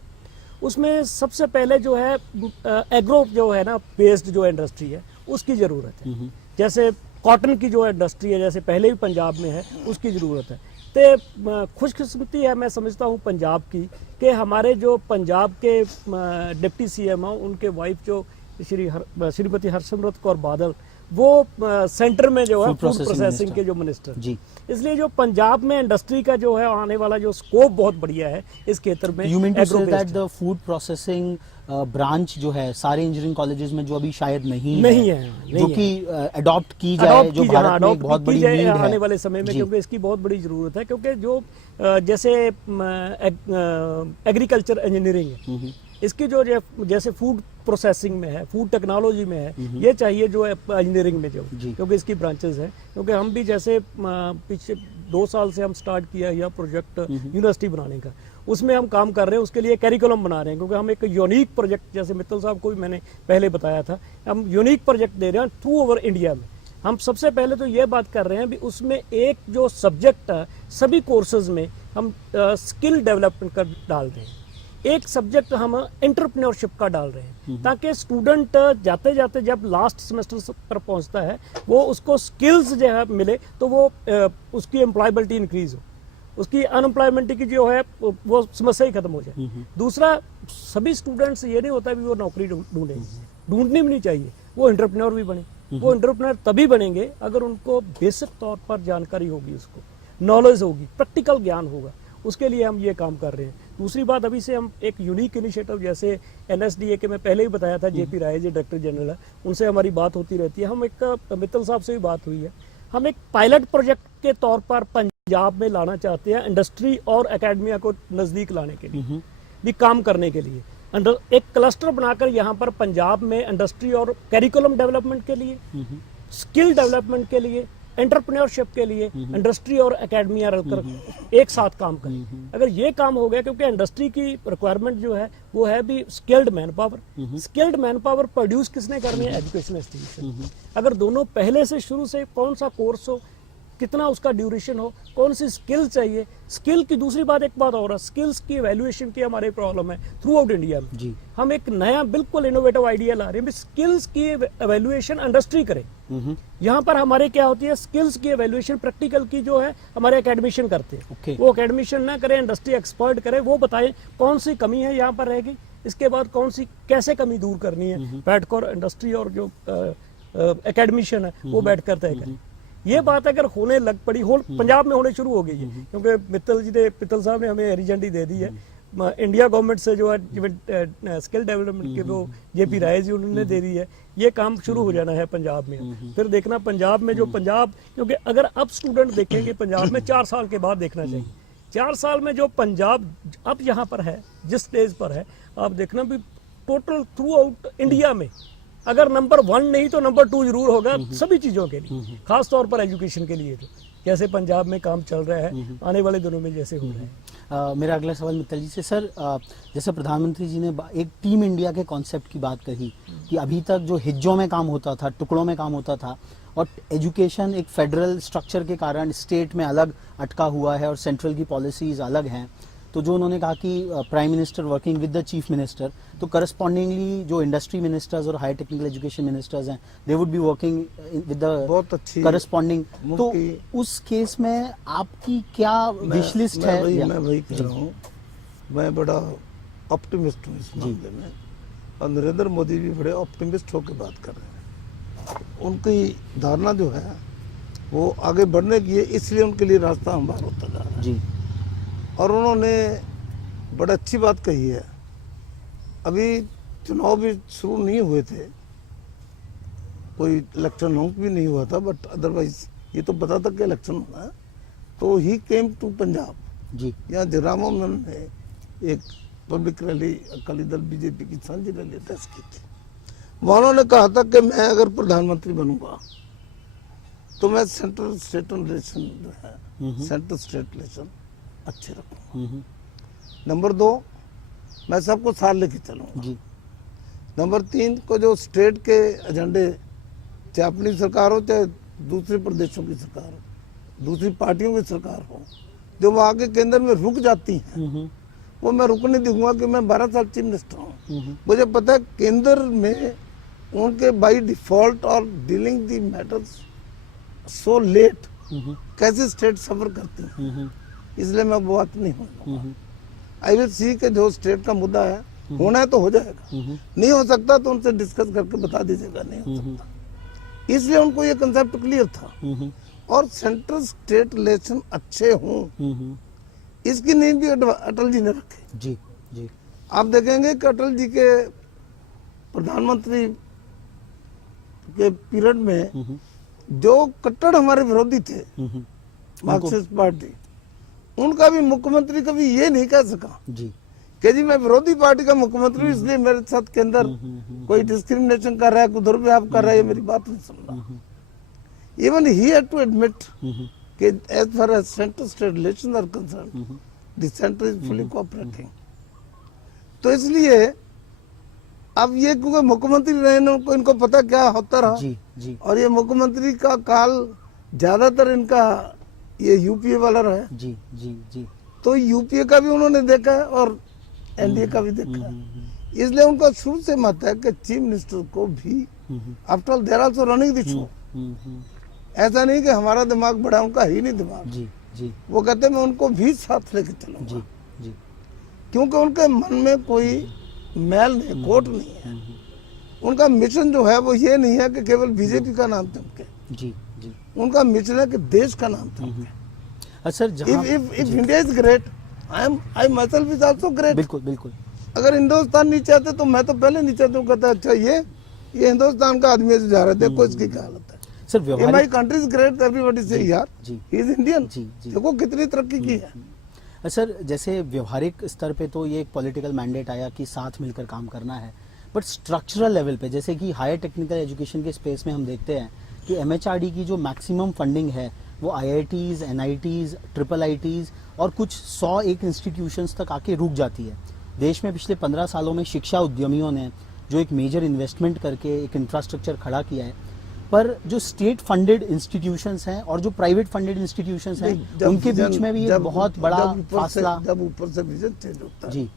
उसमें सबसे पहले जो है एग्रो जो है ना बेस्ड जो इंडस्ट्री है उसकी ज़रूरत है। जैसे कॉटन की जो इंडस्ट्री है, जैसे पहले भी पंजाब में है, उसकी ज़रूरत है। ते खुशकिस्मती है मैं समझता हूँ पंजाब की कि हमारे जो पंजाब के डिप्टी सीएम हैं उनके वाइफ जो श्रीमती हरसिमरत कौर बादल वो सेंटर में जो है Food food processing processing minister। के जो मिनिस्टर, जी। इसलिए जो पंजाब में इंडस्ट्री का जो है आने वाला जो स्कोप बहुत बढ़िया है इस क्षेत्र में। यू मीन टू से agro-based that the food processing branch जो है सारे इंजीनियरिंग कॉलेजेस में जो अभी शायद नहीं है, जो कि अडॉप्ट की जाए, जो भारत में एक बहुत बड़ी नीड है आने वाले समय में, जी। क्योंकि इसकी बहुत बड़ी जरूरत है। क्योंकि जो जैसे एग्रीकल्चर इंजीनियरिंग है, इसकी जो जैसे फूड प्रोसेसिंग में है, फूड टेक्नोलॉजी में है, ये चाहिए जो इंजीनियरिंग में जो, क्योंकि इसकी ब्रांचेस हैं। क्योंकि हम भी जैसे पीछे 2 साल से हम स्टार्ट किया यह प्रोजेक्ट यूनिवर्सिटी बनाने का, उसमें हम काम कर रहे हैं, उसके लिए कैरिकुलम बना रहे हैं। क्योंकि हम एक यूनिक प्रोजेक्ट, जैसे मित्तल साहब को भी मैंने पहले बताया था, हम यूनिक प्रोजेक्ट दे रहे हैं थ्रू ओवर इंडिया में। हम सबसे पहले तो ये बात कर रहे हैं भी उसमें एक जो सब्जेक्ट है सभी कोर्सेज में हम स्किल डेवलपमेंट कर डाल रहे हैं, एक सब्जेक्ट हम एंटरप्रेन्योरशिप का डाल रहे हैं, ताकि स्टूडेंट जाते जाते जब लास्ट सेमेस्टर पर पहुंचता है वो उसको स्किल्स जो है मिले, तो वो उसकी एम्प्लॉयबिलिटी इंक्रीज हो, उसकी अनएम्प्लॉयमेंट की जो है वो समस्या ही खत्म हो जाए। दूसरा, सभी स्टूडेंट्स ये नहीं होता भी वो नौकरी ढूंढनी भी नहीं चाहिए, वो एंटरप्रेन्योर भी बने। वो एंटरप्रेन्योर तभी बनेंगे अगर उनको बेसिक तौर पर जानकारी होगी, उसको नॉलेज होगी, प्रैक्टिकल ज्ञान होगा। उसके लिए हम ये काम कर रहे हैं। दूसरी बात, अभी से हम एक यूनिक इनिशिएटिव, जैसे NSDA के मैं पहले ही बताया था, JP Rai ji director general है, उनसे हमारी बात होती रहती है। हम एक मित्तल साहब से भी बात हुई है, हम एक पायलट प्रोजेक्ट के तौर पर पंजाब में लाना चाहते हैं, इंडस्ट्री और एकेडमिया को नजदीक लाने के लिए भी काम करने के लिए। एक क्लस्टर बनाकर यहाँ पर पंजाब में इंडस्ट्री और कैरिकुलम डेवलपमेंट के लिए, स्किल डेवलपमेंट के लिए, एंटरप्रेन्योरशिप के लिए इंडस्ट्री और एकेडमिया रखकर एक साथ काम करें। अगर ये काम हो गया, क्योंकि इंडस्ट्री की रिक्वायरमेंट जो है वो है भी skilled man power. Skilled man power produce किसने करनी है? Education institution. अगर दोनों पहले से शुरू से कौन सा कोर्स हो, कितना उसका ड्यूरेशन हो, कौन सी स्किल चाहिए, स्किल की दूसरी बात, एक बात और है, स्किल्स की वैल्यूएशन की हमारी प्रॉब्लम है थ्रू आउट इंडिया में। जी। हम एक नया बिल्कुल इनोवेटिव आइडिया ला रहे हैं, स्किल्स की वैल्यूएशन इंडस्ट्री करे। यहाँ पर हमारे क्या होती है, स्किल्स की वैल्यूएशन प्रैक्टिकल की जो है हमारे एकेडमिशियन करते हैं। वो एकेडमिशियन ना करे, इंडस्ट्री एक्सपर्ट करे, वो बताए कौन सी कमी है यहाँ पर रहेगी, इसके बाद कौन सी कैसे कमी दूर करनी है, बैठकर इंडस्ट्री और जो एकेडमिशियन है वो बैठकर तय करें। ये बात अगर होने लग पड़ी, पंजाब में होने शुरू हो गई है, क्योंकि मित्तल साहब ने हमें हरी झंडी दे दी है। इंडिया गवर्नमेंट से जो है स्किल डेवलपमेंट के वो JP राय जी उन्होंने दे दी है, ये काम शुरू हो जाना है पंजाब में। फिर देखना पंजाब में जो क्योंकि अगर अब स्टूडेंट देखेंगे पंजाब में 4 साल के बाद देखना चाहिए, 4 साल में जो पंजाब अब यहाँ पर है, जिस स्टेज पर है, आप देखना भी टोटल थ्रू आउट इंडिया में अगर नंबर 1 नहीं तो नंबर 2 जरूर होगा सभी चीजों के लिए, खास तौर पर एजुकेशन के लिए। तो जैसे पंजाब में काम चल रहा है, आने वाले दिनों में जैसे हो रहा है। मेरा अगला सवाल मित्तल जी से, सर जैसे प्रधानमंत्री जी ने एक टीम इंडिया के कॉन्सेप्ट की बात कही कि अभी तक जो हिज्जों में काम होता था, टुकड़ों में काम होता था, और एजुकेशन एक फेडरल स्ट्रक्चर के कारण स्टेट में अलग अटका हुआ है और सेंट्रल की पॉलिसीज अलग हैं। तो जो उन्होंने कहा कि prime minister working with the chief minister, तो करस्पॉन्डिंगली जो इंडस्ट्री मिनिस्टर्स और हाई टेक्निकल एजुकेशन मिनिस्टर्स हैं, they would be working with the बहुत अच्छी करस्पॉन्डिंग। तो उस केस में आपकी क्या विश लिस्ट है? मैं वही कह रहा हूँ, मैं बड़ा ऑप्टिमिस्ट हूँ इस मामले में, और नरेंद्र मोदी भी बड़े ऑप्टिमिस्ट होकर बात कर रहे हैं। उनकी धारणा जो है वो आगे बढ़ने की है, इसलिए उनके लिए रास्ता हमवार होता जा रहा है जी। और उन्होंने बड़ी अच्छी बात कही है। अभी चुनाव भी शुरू नहीं हुए थे, कोई इलेक्शन अनाउंस भी नहीं हुआ था, बट अदरवाइज ये तो पता था कि इलेक्शन होना है। तो ही केम टू पंजाब जी। यहाँ जरामा में उन्होंने एक public rally, Akali Dal BJP की साझी रैली टेस्ट की थी। वहाँ उन्होंने कहा था कि मैं अगर प्रधानमंत्री बनूंगा तो मैं सेंट्रल स्टेट रिलेशन जो है, सेंट्रल स्टेट रिलेशन अच्छे रखूंगा। नंबर 2, मैं सबको साथ लेके चलूंगा जी। नंबर 3 को जो स्टेट के एजेंडे, चाहे अपनी सरकार हो चाहे दूसरे प्रदेशों की सरकार हो, दूसरी पार्टियों की सरकार हो, जो वो आगे केंद्र में रुक जाती हैं, वो मैं रुकने दूंगा कि मैं 12 साल चीफ मिनिस्टर हूँ। मुझे पता है केंद्र में उनके बाई डिफॉल्ट और डीलिंग दी मैटर्स सो लेट कैसे स्टेट सफर करती हैं। इसलिए मैं वो बात नहीं होगा। आई विल सी के जो स्टेट का मुद्दा है होना है तो हो जाएगा, नहीं हो सकता तो उनसे डिस्कस करके बता दीजिएगा नहीं हो सकता। इसलिए उनको ये कंसेप्ट क्लियर था। और सेंट्रल स्टेट रिलेशन अच्छे हों, इसकी नींव भी अटल जी ने रखी। जी जी। आप देखेंगे कि अटल जी के प्रधानमंत्री के पीरियड में जो कट्टर हमारे विरोधी थे, मार्क्सिस्ट पार्टी, उनका भी मुख्यमंत्री कभी ये नहीं कह सका जी कि जी मैं विरोधी पार्टी का मुख्यमंत्री हूँ इसलिए मेरे साथ के अंदर कोई डिस्क्रिमिनेशन कर रहा है, कोई दुर्व्यवहार कर रहा है, ये मेरी बात नहीं सुन रहा। Even he had to admit कि as far as central state relations are concerned the centre is fully cooperating. तो इसलिए अब ये क्योंकि मुख्यमंत्री रहे ना, उनको इनको पता क्या होता रहा जी जी और ये मुख्यमंत्री का काल ज्यादातर इनका ये यूपीए वाला रहा है। जी जी जी। तो यूपीए का भी उन्होंने देखा है और एनडीए का भी देखा है। इसलिए उनका शुरू से मत है कि चीफ मिनिस्टर को भी after all they're also running the show. ऐसा नहीं कि हमारा दिमाग बड़ा, उनका ही नहीं दिमाग। जी जी वो कहते हैं मैं उनको भी साथ लेके चलूंगा, जी जी। क्योंकि उनके मन में कोई मैल नहीं, खोट नहीं है। उनका मिशन जो है वो ये नहीं है कि केवल बीजेपी का नाम चमके, जी जी। उनका मिशन है कि देश का नाम चमके। सर जहाँ if India is great, I myself is also great. बिल्कुल बिल्कुल। अगर हिंदुस्तान नहीं चाहते तो मैं तो पहले नहीं चाहता हूँ। कहता अच्छा ये हिंदुस्तान का आदमी से जा रहा है, देखो इसकी क्या हालत है। सर माय व्यवहारिक कंट्री इज ग्रेट, एवरीबॉडी से यार जी ही इज इंडियन, जी जी। देखो कितनी तरक्की की है। सर जैसे व्यवहारिक स्तर पे तो ये एक पॉलिटिकल मैंडेट आया कि साथ मिलकर काम करना है, बट स्ट्रक्चरल लेवल पे जैसे कि हायर टेक्निकल एजुकेशन के स्पेस में हम देखते हैं कि एमएचआरडी की जो मैक्सिमम फंडिंग है वो आईआईटीज, एनआईटीज, ट्रिपल आईटीज और कुछ 101 इंस्टीट्यूशंस तक आके रुक जाती है। देश में पिछले 15 सालों में शिक्षा उद्यमियों ने जो एक मेजर इन्वेस्टमेंट करके एक इंफ्रास्ट्रक्चर खड़ा किया है, पर जो स्टेट फंडेड इंस्टीट्यूशंस हैं और जो प्राइवेट फंडेड इंस्टीट्यूशंस हैं उनके बीच में भी एक बहुत बड़ा फासला। जब ऊपर से विजन चेंज होता है जी,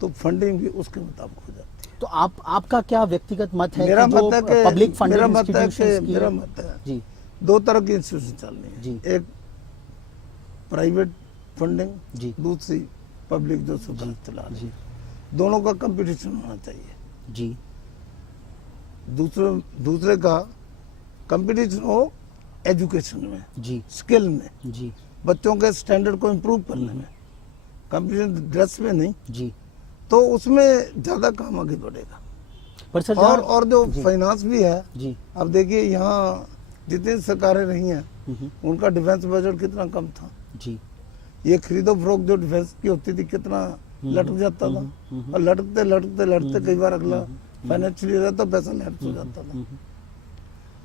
तो फंडिंग भी उसके मुताबिक हो जाती है। तो आपका क्या व्यक्तिगत मत है मेरा कि मत जो है कि पब्लिक फंडेड मेरा मत है इंस्टीट्यूशंस कि की मेरा मत है जी दो तरह की इंस्टीट्यूशन चलनी है। जी। एक प्राइवेट फंडिंग, जी दूसरी पब्लिक जो सरकार चला रही जी है, दोनों का कंपटीशन होना चाहिए। जी दूसरे का कंपटीशन हो एजुकेशन में, जी स्किल में, जी बच्चों के स्टैंडर्ड को इम्प्रूव करने में, कंपटीशन ड्रेस में नहीं, जी। तो उसमें ज्यादा काम आगे बढ़ेगा। पर सर और जो जी। फाइनेंस भी है, जी अब देखिए यहाँ जितनी सरकारें रही हैं उनका डिफेंस बजट कितना कम था। जी ये खरीदो फरोख्त जो डिफेंस की होती थी कितना लटक जाता था, और लटकते लटकते लटकते कई बार अगला फाइनेंशियल ईयर तो पैसा लैप्स हो जाता था।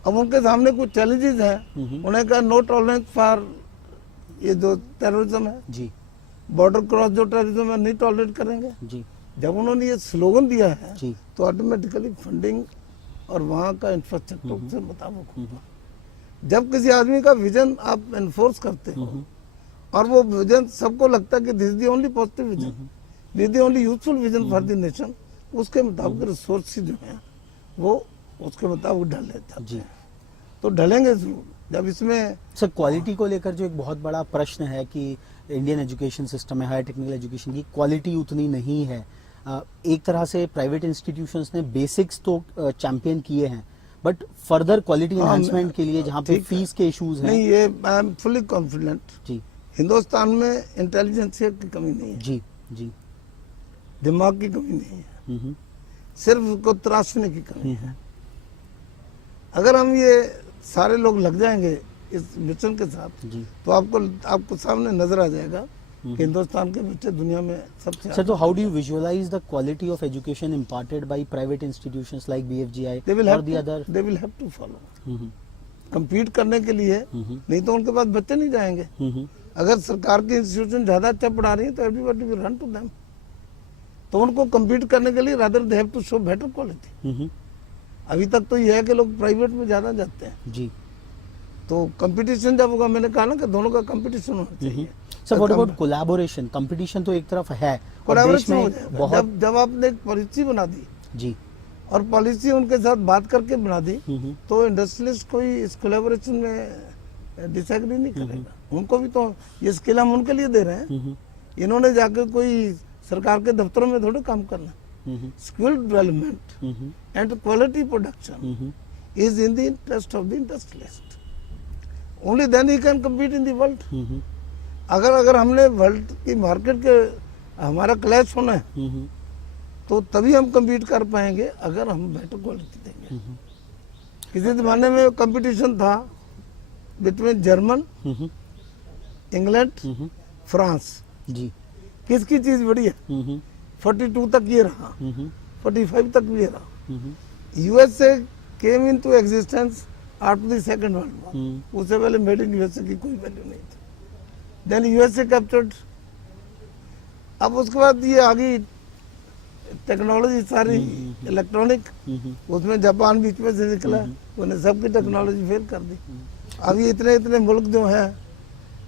अब उनके सामने कुछ चैलेंजेस हैं, उन्हें कहा नो टॉलरेंस फॉर ये जो टेररिज्म है, जी बॉर्डर क्रॉस जो टेररिज्म है नहीं टॉलरेट करेंगे। जी जब उन्होंने ये स्लोगन दिया है जी तो ऑटोमेटिकली फंडिंग और वहाँ का इंफ्रास्ट्रक्चर उसके मुताबिक होगा। जब किसी आदमी का विजन आप एनफोर्स करते हो और वो विजन सबको लगता है कि this the only positive vision, this the only useful vision for the nation, उसके मुताबिक रिसोर्स जो है वो उसके मुताबिक ढल जाते जी। हैं। तो ढलेंगे जरूर। जब इसमें सर क्वालिटी को लेकर जो एक बहुत बड़ा प्रश्न है कि इंडियन एजुकेशन सिस्टम में हायर टेक्निकल एजुकेशन की क्वालिटी उतनी नहीं है। एक तरह से प्राइवेट इंस्टीट्यूशंस ने बेसिक्स तो चैंपियन किए हैं, बट फर्दर क्वालिटी एनहांसमेंट के लिए जहाँ पे ठीक है। फीस के इश्यूज हैं। नहीं, ये आई एम फुली कॉन्फिडेंट जी हिंदुस्तान में इंटेलिजेंसिया की कमी नहीं है, जी जी। दिमाग की कमी नहीं है, सिर्फ उसको तराशने की कमी है। अगर हम ये सारे लोग लग जाएंगे इस मिशन के साथ जी। तो आपको सामने नजर आ जाएगा कि हिंदुस्तान के बच्चे दुनिया में सबसे सर तो how do you visualize the quality of education imparted by private institutions like BFGI और the other? They will have to follow compete करने के लिए, नहीं तो उनके पास बच्चे नहीं जाएंगे। अगर सरकार की इंस्टीट्यूशन ज्यादा अच्छा पढ़ा रही है तो everybody will run to them. तो उनको compete करने के लिए rather they have to show better quality. अभी तक तो यह है कि लोग प्राइवेट में ज्यादा जाते हैं। जी। तो कंपटीशन जब होगा, मैंने कहा ना कि दोनों का कंपटीशन होना चाहिए। Sir what about collaboration? Competition तो एक तरफ है और देश कोलैबोरेशन हो में जाएगा। बहुत जब आपने एक पॉलिसी बना दी जी और पॉलिसी उनके साथ बात करके बना दी तो इंडस्ट्रियलिस्ट कोई इस कोलैबोरेशन में डिसएग्री नहीं करेगा। उनको भी तो ये स्किल हम उनके लिए दे रहे हैं। इन्होंने जाकर कोई सरकार के दफ्तरों में थोड़े काम करना। Skill development and quality production is in the interest of the industrialist. Only then he can compete in the world. अगर हमने वर्ल्ड की मार्केट के हमारा क्लैश होना है तो तभी हम compete कर पाएंगे अगर हम बेटर क्वालिटी देंगे। किसी जमाने में कंपटीशन था बिटवीन जर्मन, इंग्लैंड, फ्रांस। जी। किसकी चीज बड़ी है? 42 तक ये रहा, 45 तक ये रहा। USA came into existence after the second world war. उससे पहले मेड इन यूएसए की कोई वैल्यू नहीं थी। Then USA captured. अब उसके बाद ये आ गई टेक्नोलॉजी सारी इलेक्ट्रॉनिक, उसमें जापान बीच में से निकला, उन्हें सबकी टेक्नोलॉजी फेल कर दी। अब ये इतने मुल्क जो है,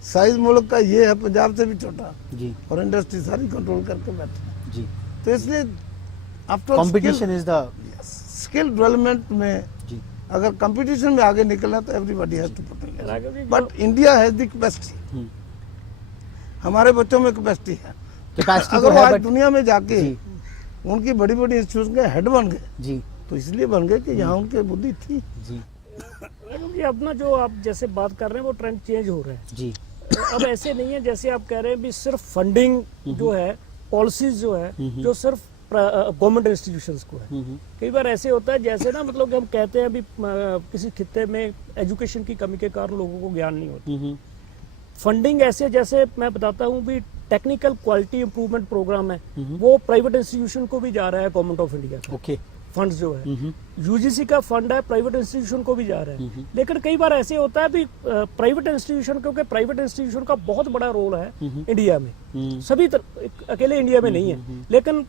साइज मुल्क का ये है पंजाब से भी छोटा जी, और इंडस्ट्री सारी कंट्रोल करके बैठे जी। तो इसलिए after competition is the skill development में जी, अगर कंपटीशन में आगे निकलना तो everybody has to put in. Raghav ji, but India has the capacity. हमारे बच्चों में कैपेसिटी है। कैपेसिटी अगर तो वो है आज बट दुनिया में जाके जी, उनकी बड़ी बड़ी इंस्टीट्यूशन के हेड बन गए जी, तो इसलिए बन गए कि यहाँ उनकी बुद्धि थी। जी, राघव जी, अब ना जो आप जैसे बात कर रहे हैं वो ट्रेंड चेंज हो रहा है। जी, अब ऐसे नहीं है जैसे आप कह रहे हैं भी सिर्फ फंडिंग जो है, पॉलिसीज जो है, जो सिर्फ गवर्नमेंट इंस्टीट्यूशंस को है। कई बार ऐसे होता है जैसे ना मतलब कि हम कहते हैं अभी किसी खित्ते में एजुकेशन की कमी के कारण लोगों को ज्ञान नहीं होता। फंडिंग ऐसे जैसे मैं बताता हूँ भी टेक्निकल क्वालिटी इंप्रूवमेंट प्रोग्राम है, वो प्राइवेट इंस्टीट्यूशन को भी जा रहा है गवर्नमेंट ऑफ इंडिया का। ओके, फंड्स जो है यूजीसी का फंड है, प्राइवेट इंस्टीट्यूशन को भी जा रहा है। लेकिन कई बार ऐसे होता है भी प्राइवेट इंस्टीट्यूशन, क्योंकि प्राइवेट इंस्टीट्यूशन का बहुत बड़ा रोल है इंडिया में, सभी अकेले इंडिया में नहीं है, लेकिन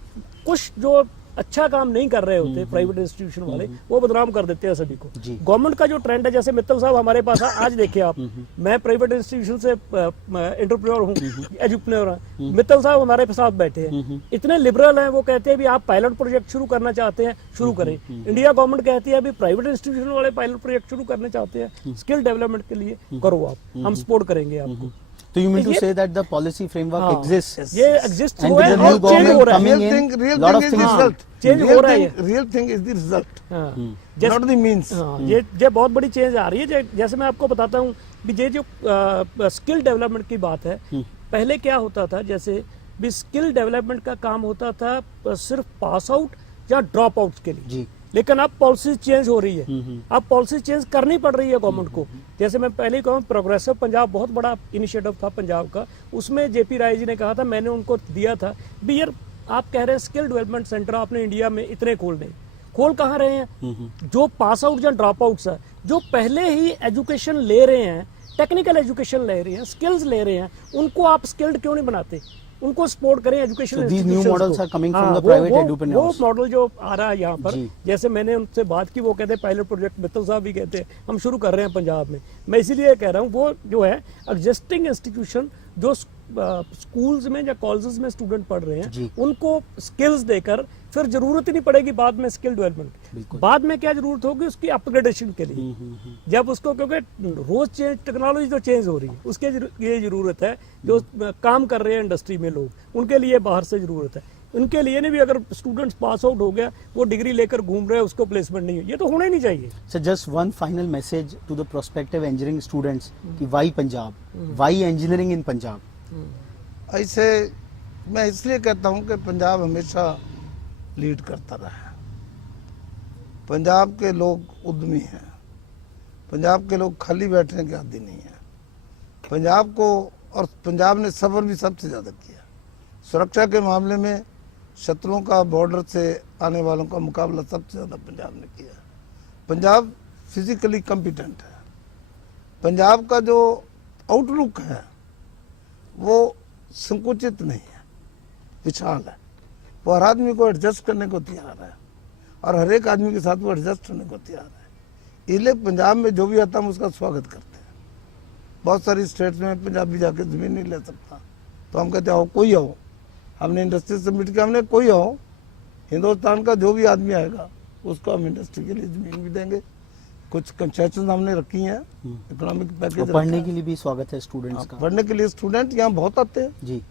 कुछ जो अच्छा काम नहीं कर रहे होते प्राइवेट इंस्टीट्यूशन वाले, वो बदनाम कर देते हैं सभी को। गवर्नमेंट का जो ट्रेंड है, जैसे मित्तल साहब हमारे पास आज देखिए आप, मैं प्राइवेट इंस्टीट्यूशन से एंटरप्रेन्योर हूँ, एजुप्रेन्योर हूँ, मित्तल साहब हमारे साथ बैठे हैं, इतने लिबरल हैं, वो कहते हैं भी आप पायलट प्रोजेक्ट शुरू करना चाहते हैं शुरू करें। इंडिया गवर्नमेंट कहती है अभी प्राइवेट इंस्टीट्यूशन वाले पायलट प्रोजेक्ट शुरू करना चाहते हैं, स्किल डेवलपमेंट के लिए करो आप, हम सपोर्ट करेंगे आपको। so you mean to say that the policy framework exists, ये एग्जिस्ट and हुआ with है the new और चेंज हो government रहा है। coming in, lot of is things result. change हो रहा है। Real thing is the result, हाँ, not the means. हाँ, ये बहुत बड़ी चेंज आ रही है। जैसे मैं आपको बताता हूँ भी ये जो स्किल डेवलपमेंट की बात है, पहले क्या होता था, जैसे भी स्किल डेवलपमेंट का काम होता था सिर्फ पास आउट या ड्रॉप आउट के लिए, जी, लेकिन अब पॉलिसी चेंज हो रही है, अब पॉलिसी चेंज करनी पड़ रही है गवर्नमेंट को। जैसे मैं पहले ही कहूँ, प्रोग्रेसिव पंजाब बहुत बड़ा इनिशिएटिव था पंजाब का, उसमें जेपी राय जी ने कहा था, मैंने उनको दिया था भी यार आप कह रहे हैं स्किल डेवलपमेंट सेंटर आपने इंडिया में इतने खोल कहाँ रहे हैं? जो पास आउट या ड्रॉप आउट्स है, जो पहले ही एजुकेशन ले रहे हैं, टेक्निकल एजुकेशन ले रहे हैं, स्किल्स ले रहे हैं, उनको आप स्किल्ड क्यों नहीं बनाते? उनको सपोर्ट करें education. so these new models are coming from the private entrepreneurs. वो मॉडल जो आ रहा है यहाँ पर, जैसे मैंने उनसे बात की, वो कहते हैं पायलट प्रोजेक्ट, मित्तल साहब भी कहते हैं हम शुरू कर रहे हैं पंजाब में। मैं इसीलिए कह रहा हूँ, वो जो है एग्जिस्टिंग इंस्टीट्यूशन जो स्कूल्स में या कॉलेजेस में स्टूडेंट पढ़ रहे हैं, उनको स्किल्स देकर फिर जरूरत ही नहीं पड़ेगी बाद में स्किल डेवलपमेंट। बाद में क्या जरूरत होगी उसकी अपग्रेडेशन के लिए, जब उसको, क्योंकि रोज चेंज टेक्नोलॉजी तो चेंज हो रही है, उसके लिए जरूरत है जो काम कर रहे हैं इंडस्ट्री में लोग, उनके लिए बाहर से जरूरत है। उनके लिए नहीं भी अगर स्टूडेंट्स पास आउट हो गया, वो डिग्री लेकर घूम रहे हैं, उसको प्लेसमेंट नहीं है, ये तो होना ही नहीं चाहिए। So just one final message to the prospective engineering students कि why Punjab, why engineering in Punjab? ऐसे मैं इसलिए कहता हूँ कि पंजाब हमेशा लीड करता रहा है। पंजाब के लोग उद्यमी हैं, पंजाब के लोग खाली बैठने के आदी नहीं है। पंजाब को, और पंजाब ने सफर भी सबसे ज़्यादा किया। सुरक्षा के मामले में शत्रुओं का बॉर्डर से आने वालों का मुकाबला सबसे ज़्यादा पंजाब ने किया। पंजाब फिजिकली कॉम्पिटेंट है। पंजाब का जो आउटलुक है वो संकुचित नहीं है, विशाल है। वो हर आदमी को एडजस्ट करने को तैयार है और हर एक आदमी के साथ वो एडजस्ट होने को तैयार है। इसलिए पंजाब में जो भी आता हम उसका स्वागत करते हैं। बहुत सारी स्टेट्स में पंजाबी जाके ज़मीन नहीं ले सकता, तो हम कहते आओ, कोई आओ। हमने इंडस्ट्री सबमिट किया, हमने कोई आओ, हिंदुस्तान का जो भी आदमी आएगा उसको हम इंडस्ट्री के लिए ज़मीन भी देंगे, कुछ कंसेशन हमने रखी हैं, इकोनॉमिक और पैकेज पढ़ने के लिए भी स्वागत है स्टूडेंट्स का। पढ़ने के लिए स्टूडेंट यहाँ बहुत आते हैं, जी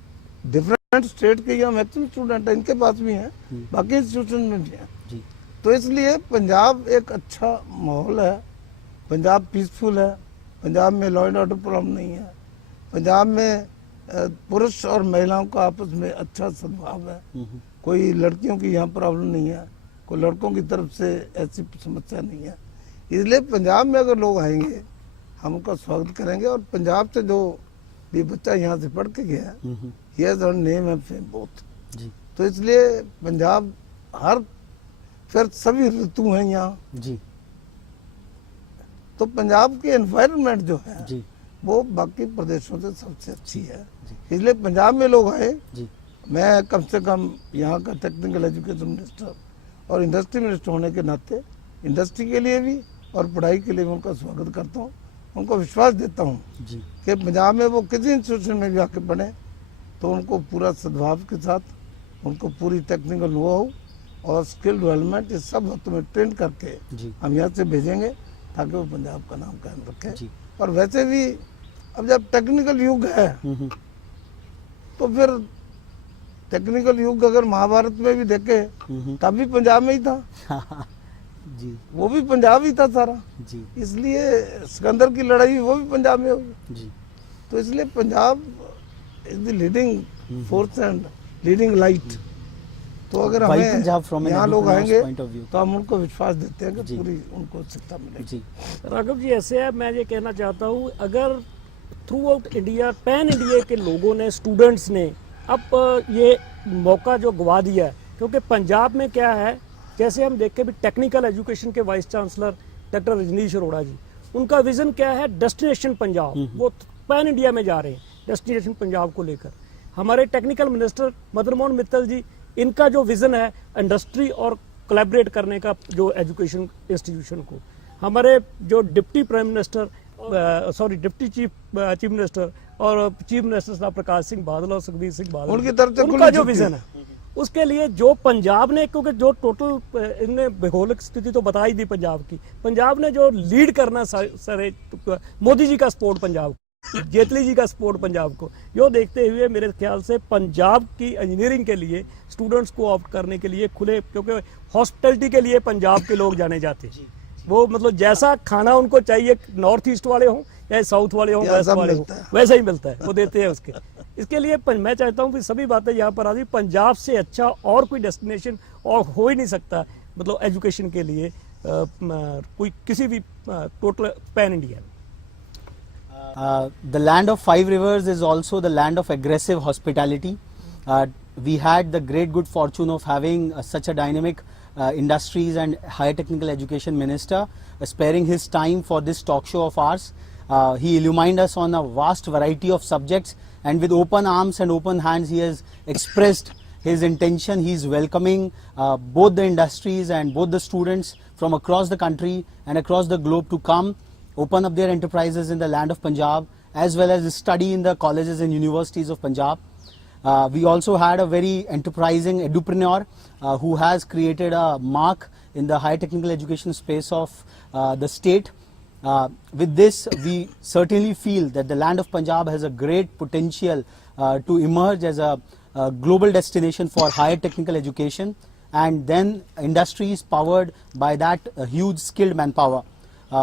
डिफरेंट स्टेट के यहाँ मैक्सिमम स्टूडेंट हैं, इनके पास भी हैं, बाकी इंस्टीट्यूशन में भी हैं। जी तो इसलिए पंजाब एक अच्छा माहौल है, पंजाब पीसफुल है, पंजाब में लॉ एंड ऑर्डर प्रॉब्लम नहीं है, पंजाब में पुरुष और महिलाओं का आपस में अच्छा सद्भाव है, कोई लड़कियों की यहाँ प्रॉब्लम नहीं है, कोई लड़कों की तरफ से ऐसी समस्या नहीं है। इसलिए पंजाब में अगर लोग आएंगे हम उनका स्वागत करेंगे। और पंजाब से जो भी बच्चा यहाँ से पढ़ के गया है, he has earn name and fame both. जी तो इसलिए पंजाब हर फिर सभी ऋतु हैं यहाँ, जी तो पंजाब की एनवायरनमेंट जो है जी वो बाकी प्रदेशों से सबसे अच्छी है। इसलिए पंजाब में लोग आए। जी मैं कम से कम यहाँ का टेक्निकल एजुकेशन मिनिस्टर और इंडस्ट्री मिनिस्टर होने के नाते इंडस्ट्री के लिए भी और पढ़ाई के लिए मैं उनका स्वागत करता हूँ, उनको विश्वास देता हूँ जी कि पंजाब में वो किसी इंस्टीट्यूशन में भी आके पढ़ें तो उनको पूरा सद्भाव के साथ उनको पूरी टेक्निकल नो हाउ और स्किल डेवलपमेंट ये सब हाथों में ट्रेन करके जी हम यहाँ से भेजेंगे ताकि वो पंजाब का नाम कायम रखें। जी और वैसे भी अब जब टेक्निकल युग है तो फिर टेक्निकल युग अगर महाभारत में भी देखे तब भी पंजाब में ही था, जी वो भी पंजाब ही था सारा। जी इसलिए सिकंदर की लड़ाई वो भी पंजाब में हुई। जी तो इसलिए Punjab is the leading force and leading light. तो अगर Why हमें Punjab from an यहाँ लोग entrepreneur's आएंगे point of view? तो हम उनको विश्वास देते हैं कि जी। पूरी उनको शिक्षा मिलेगी। जी राघव जी ऐसे है, मैं ये कहना चाहता हूँ अगर through out India pan India के लोगों ने स्टूडेंट्स ने अब ये मौका जो गवा दिया है, क्योंकि पंजाब में क्या है जैसे हम देखें भी टेक्निकल एजुकेशन के vice chancellor doctor Rajneesh Arora ji, उनका विजन क्या है डेस्टिनेशन पंजाब, वो पैन इंडिया में जा रहे हैं डेस्टिनेशन पंजाब को लेकर। हमारे टेक्निकल मिनिस्टर मदन मोहन मित्तल जी, इनका जो विजन है इंडस्ट्री और कोलैबोरेट करने का जो एजुकेशन इंस्टीट्यूशन को। हमारे जो deputy prime minister deputy chief minister और चीफ मिनिस्टर साहब प्रकाश सिंह बादल और सुखबीर सिंह बादल, उनकी तरफ से उनका खुली जो छुट्टी विजन है उसके लिए जो पंजाब ने, क्योंकि जो टोटल इनने भौगोलिक स्थिति तो बता ही दी पंजाब की, पंजाब ने जो लीड करना सारे मोदी जी का सपोर्ट पंजाब को, जेटली जी का सपोर्ट पंजाब को, यो देखते हुए मेरे ख्याल से पंजाब की इंजीनियरिंग के लिए स्टूडेंट्स को ऑप्ट करने के लिए खुले, क्योंकि हॉस्पिटलिटी के लिए पंजाब के लोग जाने जाते हैं। वो मतलब जैसा खाना उनको चाहिए नॉर्थ ईस्ट वाले हों या साउथ वाले हों वेस्ट वाले हों वैसा ही मिलता है, वो देते हैं उसके। इसके लिए मैं चाहता हूँ कि सभी बातें यहाँ पर आ रही, पंजाब से अच्छा और कोई डेस्टिनेशन और हो ही नहीं सकता मतलब एजुकेशन के लिए कोई किसी भी total pan India. The land of five rivers is also the land of aggressive hospitality. We had the great good fortune of having such a dynamic industries and higher technical education minister sparing his time for this talk show of ours. He illumined us on a vast variety of subjects, and with open arms and open hands he has expressed his intention. He is welcoming both the industries and both the students from across the country and across the globe to come open up their enterprises in the land of Punjab, as well as study in the colleges and universities of Punjab. We also had a very enterprising edupreneur who has created a mark in the higher technical education space of the state. With this, we certainly feel that the land of Punjab has a great potential to emerge as a global destination for higher technical education, and then industries powered by that huge skilled manpower.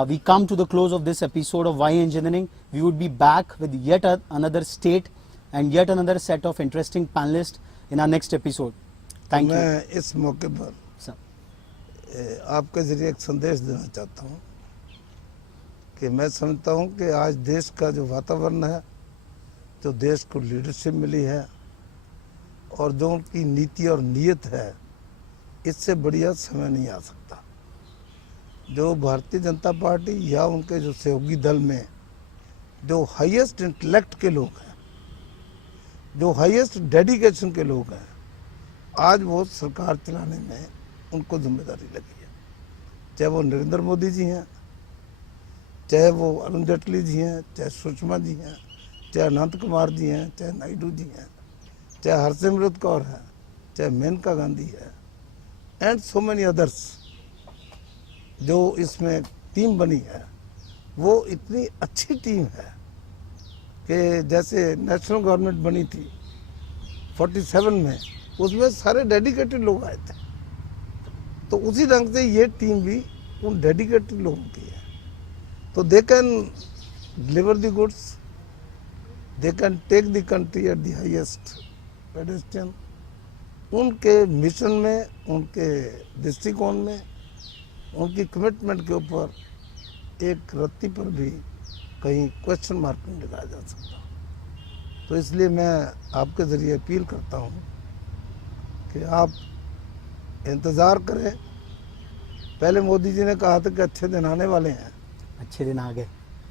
We come to the close of this episode of Why Engineering. We would be back with yet another state and yet another set of interesting panelists in our next episode. Thank you. मैं इस मौके पर Sir. आपके जरिए एक संदेश देना चाहता हूँ कि मैं समझता हूँ कि आज देश का जो वातावरण है, जो देश को लीडरशिप मिली है और जो उनकी नीति और नीयत है, इससे बढ़िया समय नहीं आ सकता। जो भारतीय जनता पार्टी या उनके जो सहयोगी दल में जो हाईएस्ट इंटेलेक्ट के लोग हैं, जो हाईएस्ट डेडिकेशन के लोग हैं, आज वो सरकार चलाने में उनको जिम्मेदारी लगी है। चाहे वो नरेंद्र मोदी जी हैं, चाहे वो अरुण जेटली जी हैं, चाहे सुषमा जी हैं, चाहे अनंत कुमार जी हैं, चाहे नायडू जी हैं, चाहे हरसिमरत कौर है, चाहे मेनका गांधी है, एंड सो मेनी अदर्स जो इसमें टीम बनी है वो इतनी अच्छी टीम है कि जैसे नेशनल गवर्नमेंट बनी थी 47 में, उसमें सारे डेडिकेटेड लोग आए थे। तो उसी ढंग से ये टीम भी उन डेडिकेटेड लोगों की है। तो they can deliver the goods, they can take the country at the highest pedestal. उनके मिशन में, उनके दृष्टिकोण में, उनकी कमिटमेंट के ऊपर एक रत्ती पर भी कहीं क्वेश्चन मार्क नहीं लगाया जा सकता। तो इसलिए मैं आपके ज़रिए अपील करता हूँ कि आप इंतज़ार करें। पहले मोदी जी ने कहा था कि अच्छे दिन आने वाले हैं, अच्छे दिन आ गए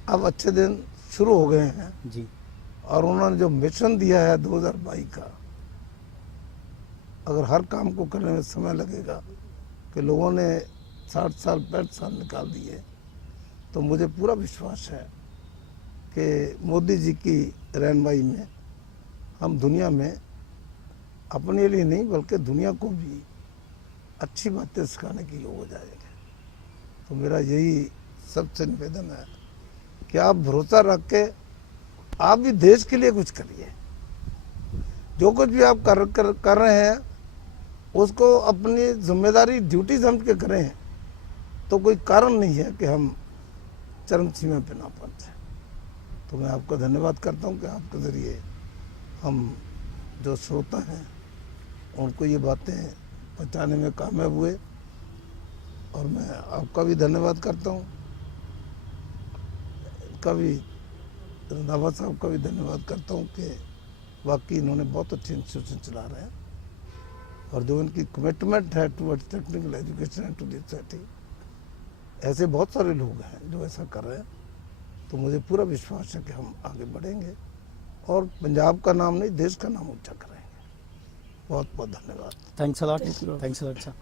अब अच्छे दिन शुरू हो गए हैं जी। और उन्होंने जो मिशन दिया है 2022 का, अगर हर काम को करने में समय लगेगा कि लोगों ने 60 साल 65 साल निकाल दिए, तो मुझे पूरा विश्वास है कि मोदी जी की रहनुमाई में हम दुनिया में अपने लिए नहीं बल्कि दुनिया को भी अच्छी बातें सिखाने के योग हो जाएंगे। तो मेरा यही सबसे निवेदन है कि आप भरोसा रख के आप भी देश के लिए कुछ करिए। जो कुछ भी आप कर रहे हैं उसको अपनी जिम्मेदारी ड्यूटी समझ के करें, तो कोई कारण नहीं है कि हम चरम सीमा पे ना पहुंचे। तो मैं आपका धन्यवाद करता हूं कि आपके ज़रिए हम जो श्रोता हैं उनको ये बातें पहुंचाने में कामयाब हुए। और मैं आपका भी धन्यवाद करता हूं, इनका भी, रंधावा साहब का भी धन्यवाद करता हूं कि वाकई इन्होंने बहुत अच्छी इंस्टीट्यूशन चला रहे हैं और जो इनकी कमिटमेंट है towards technical education and to the society, ऐसे बहुत सारे लोग हैं जो ऐसा कर रहे हैं। तो मुझे पूरा विश्वास है कि हम आगे बढ़ेंगे और पंजाब का नाम नहीं देश का नाम ऊंचा करेंगे। बहुत बहुत धन्यवाद। Thanks a lot, thanks a lot sir.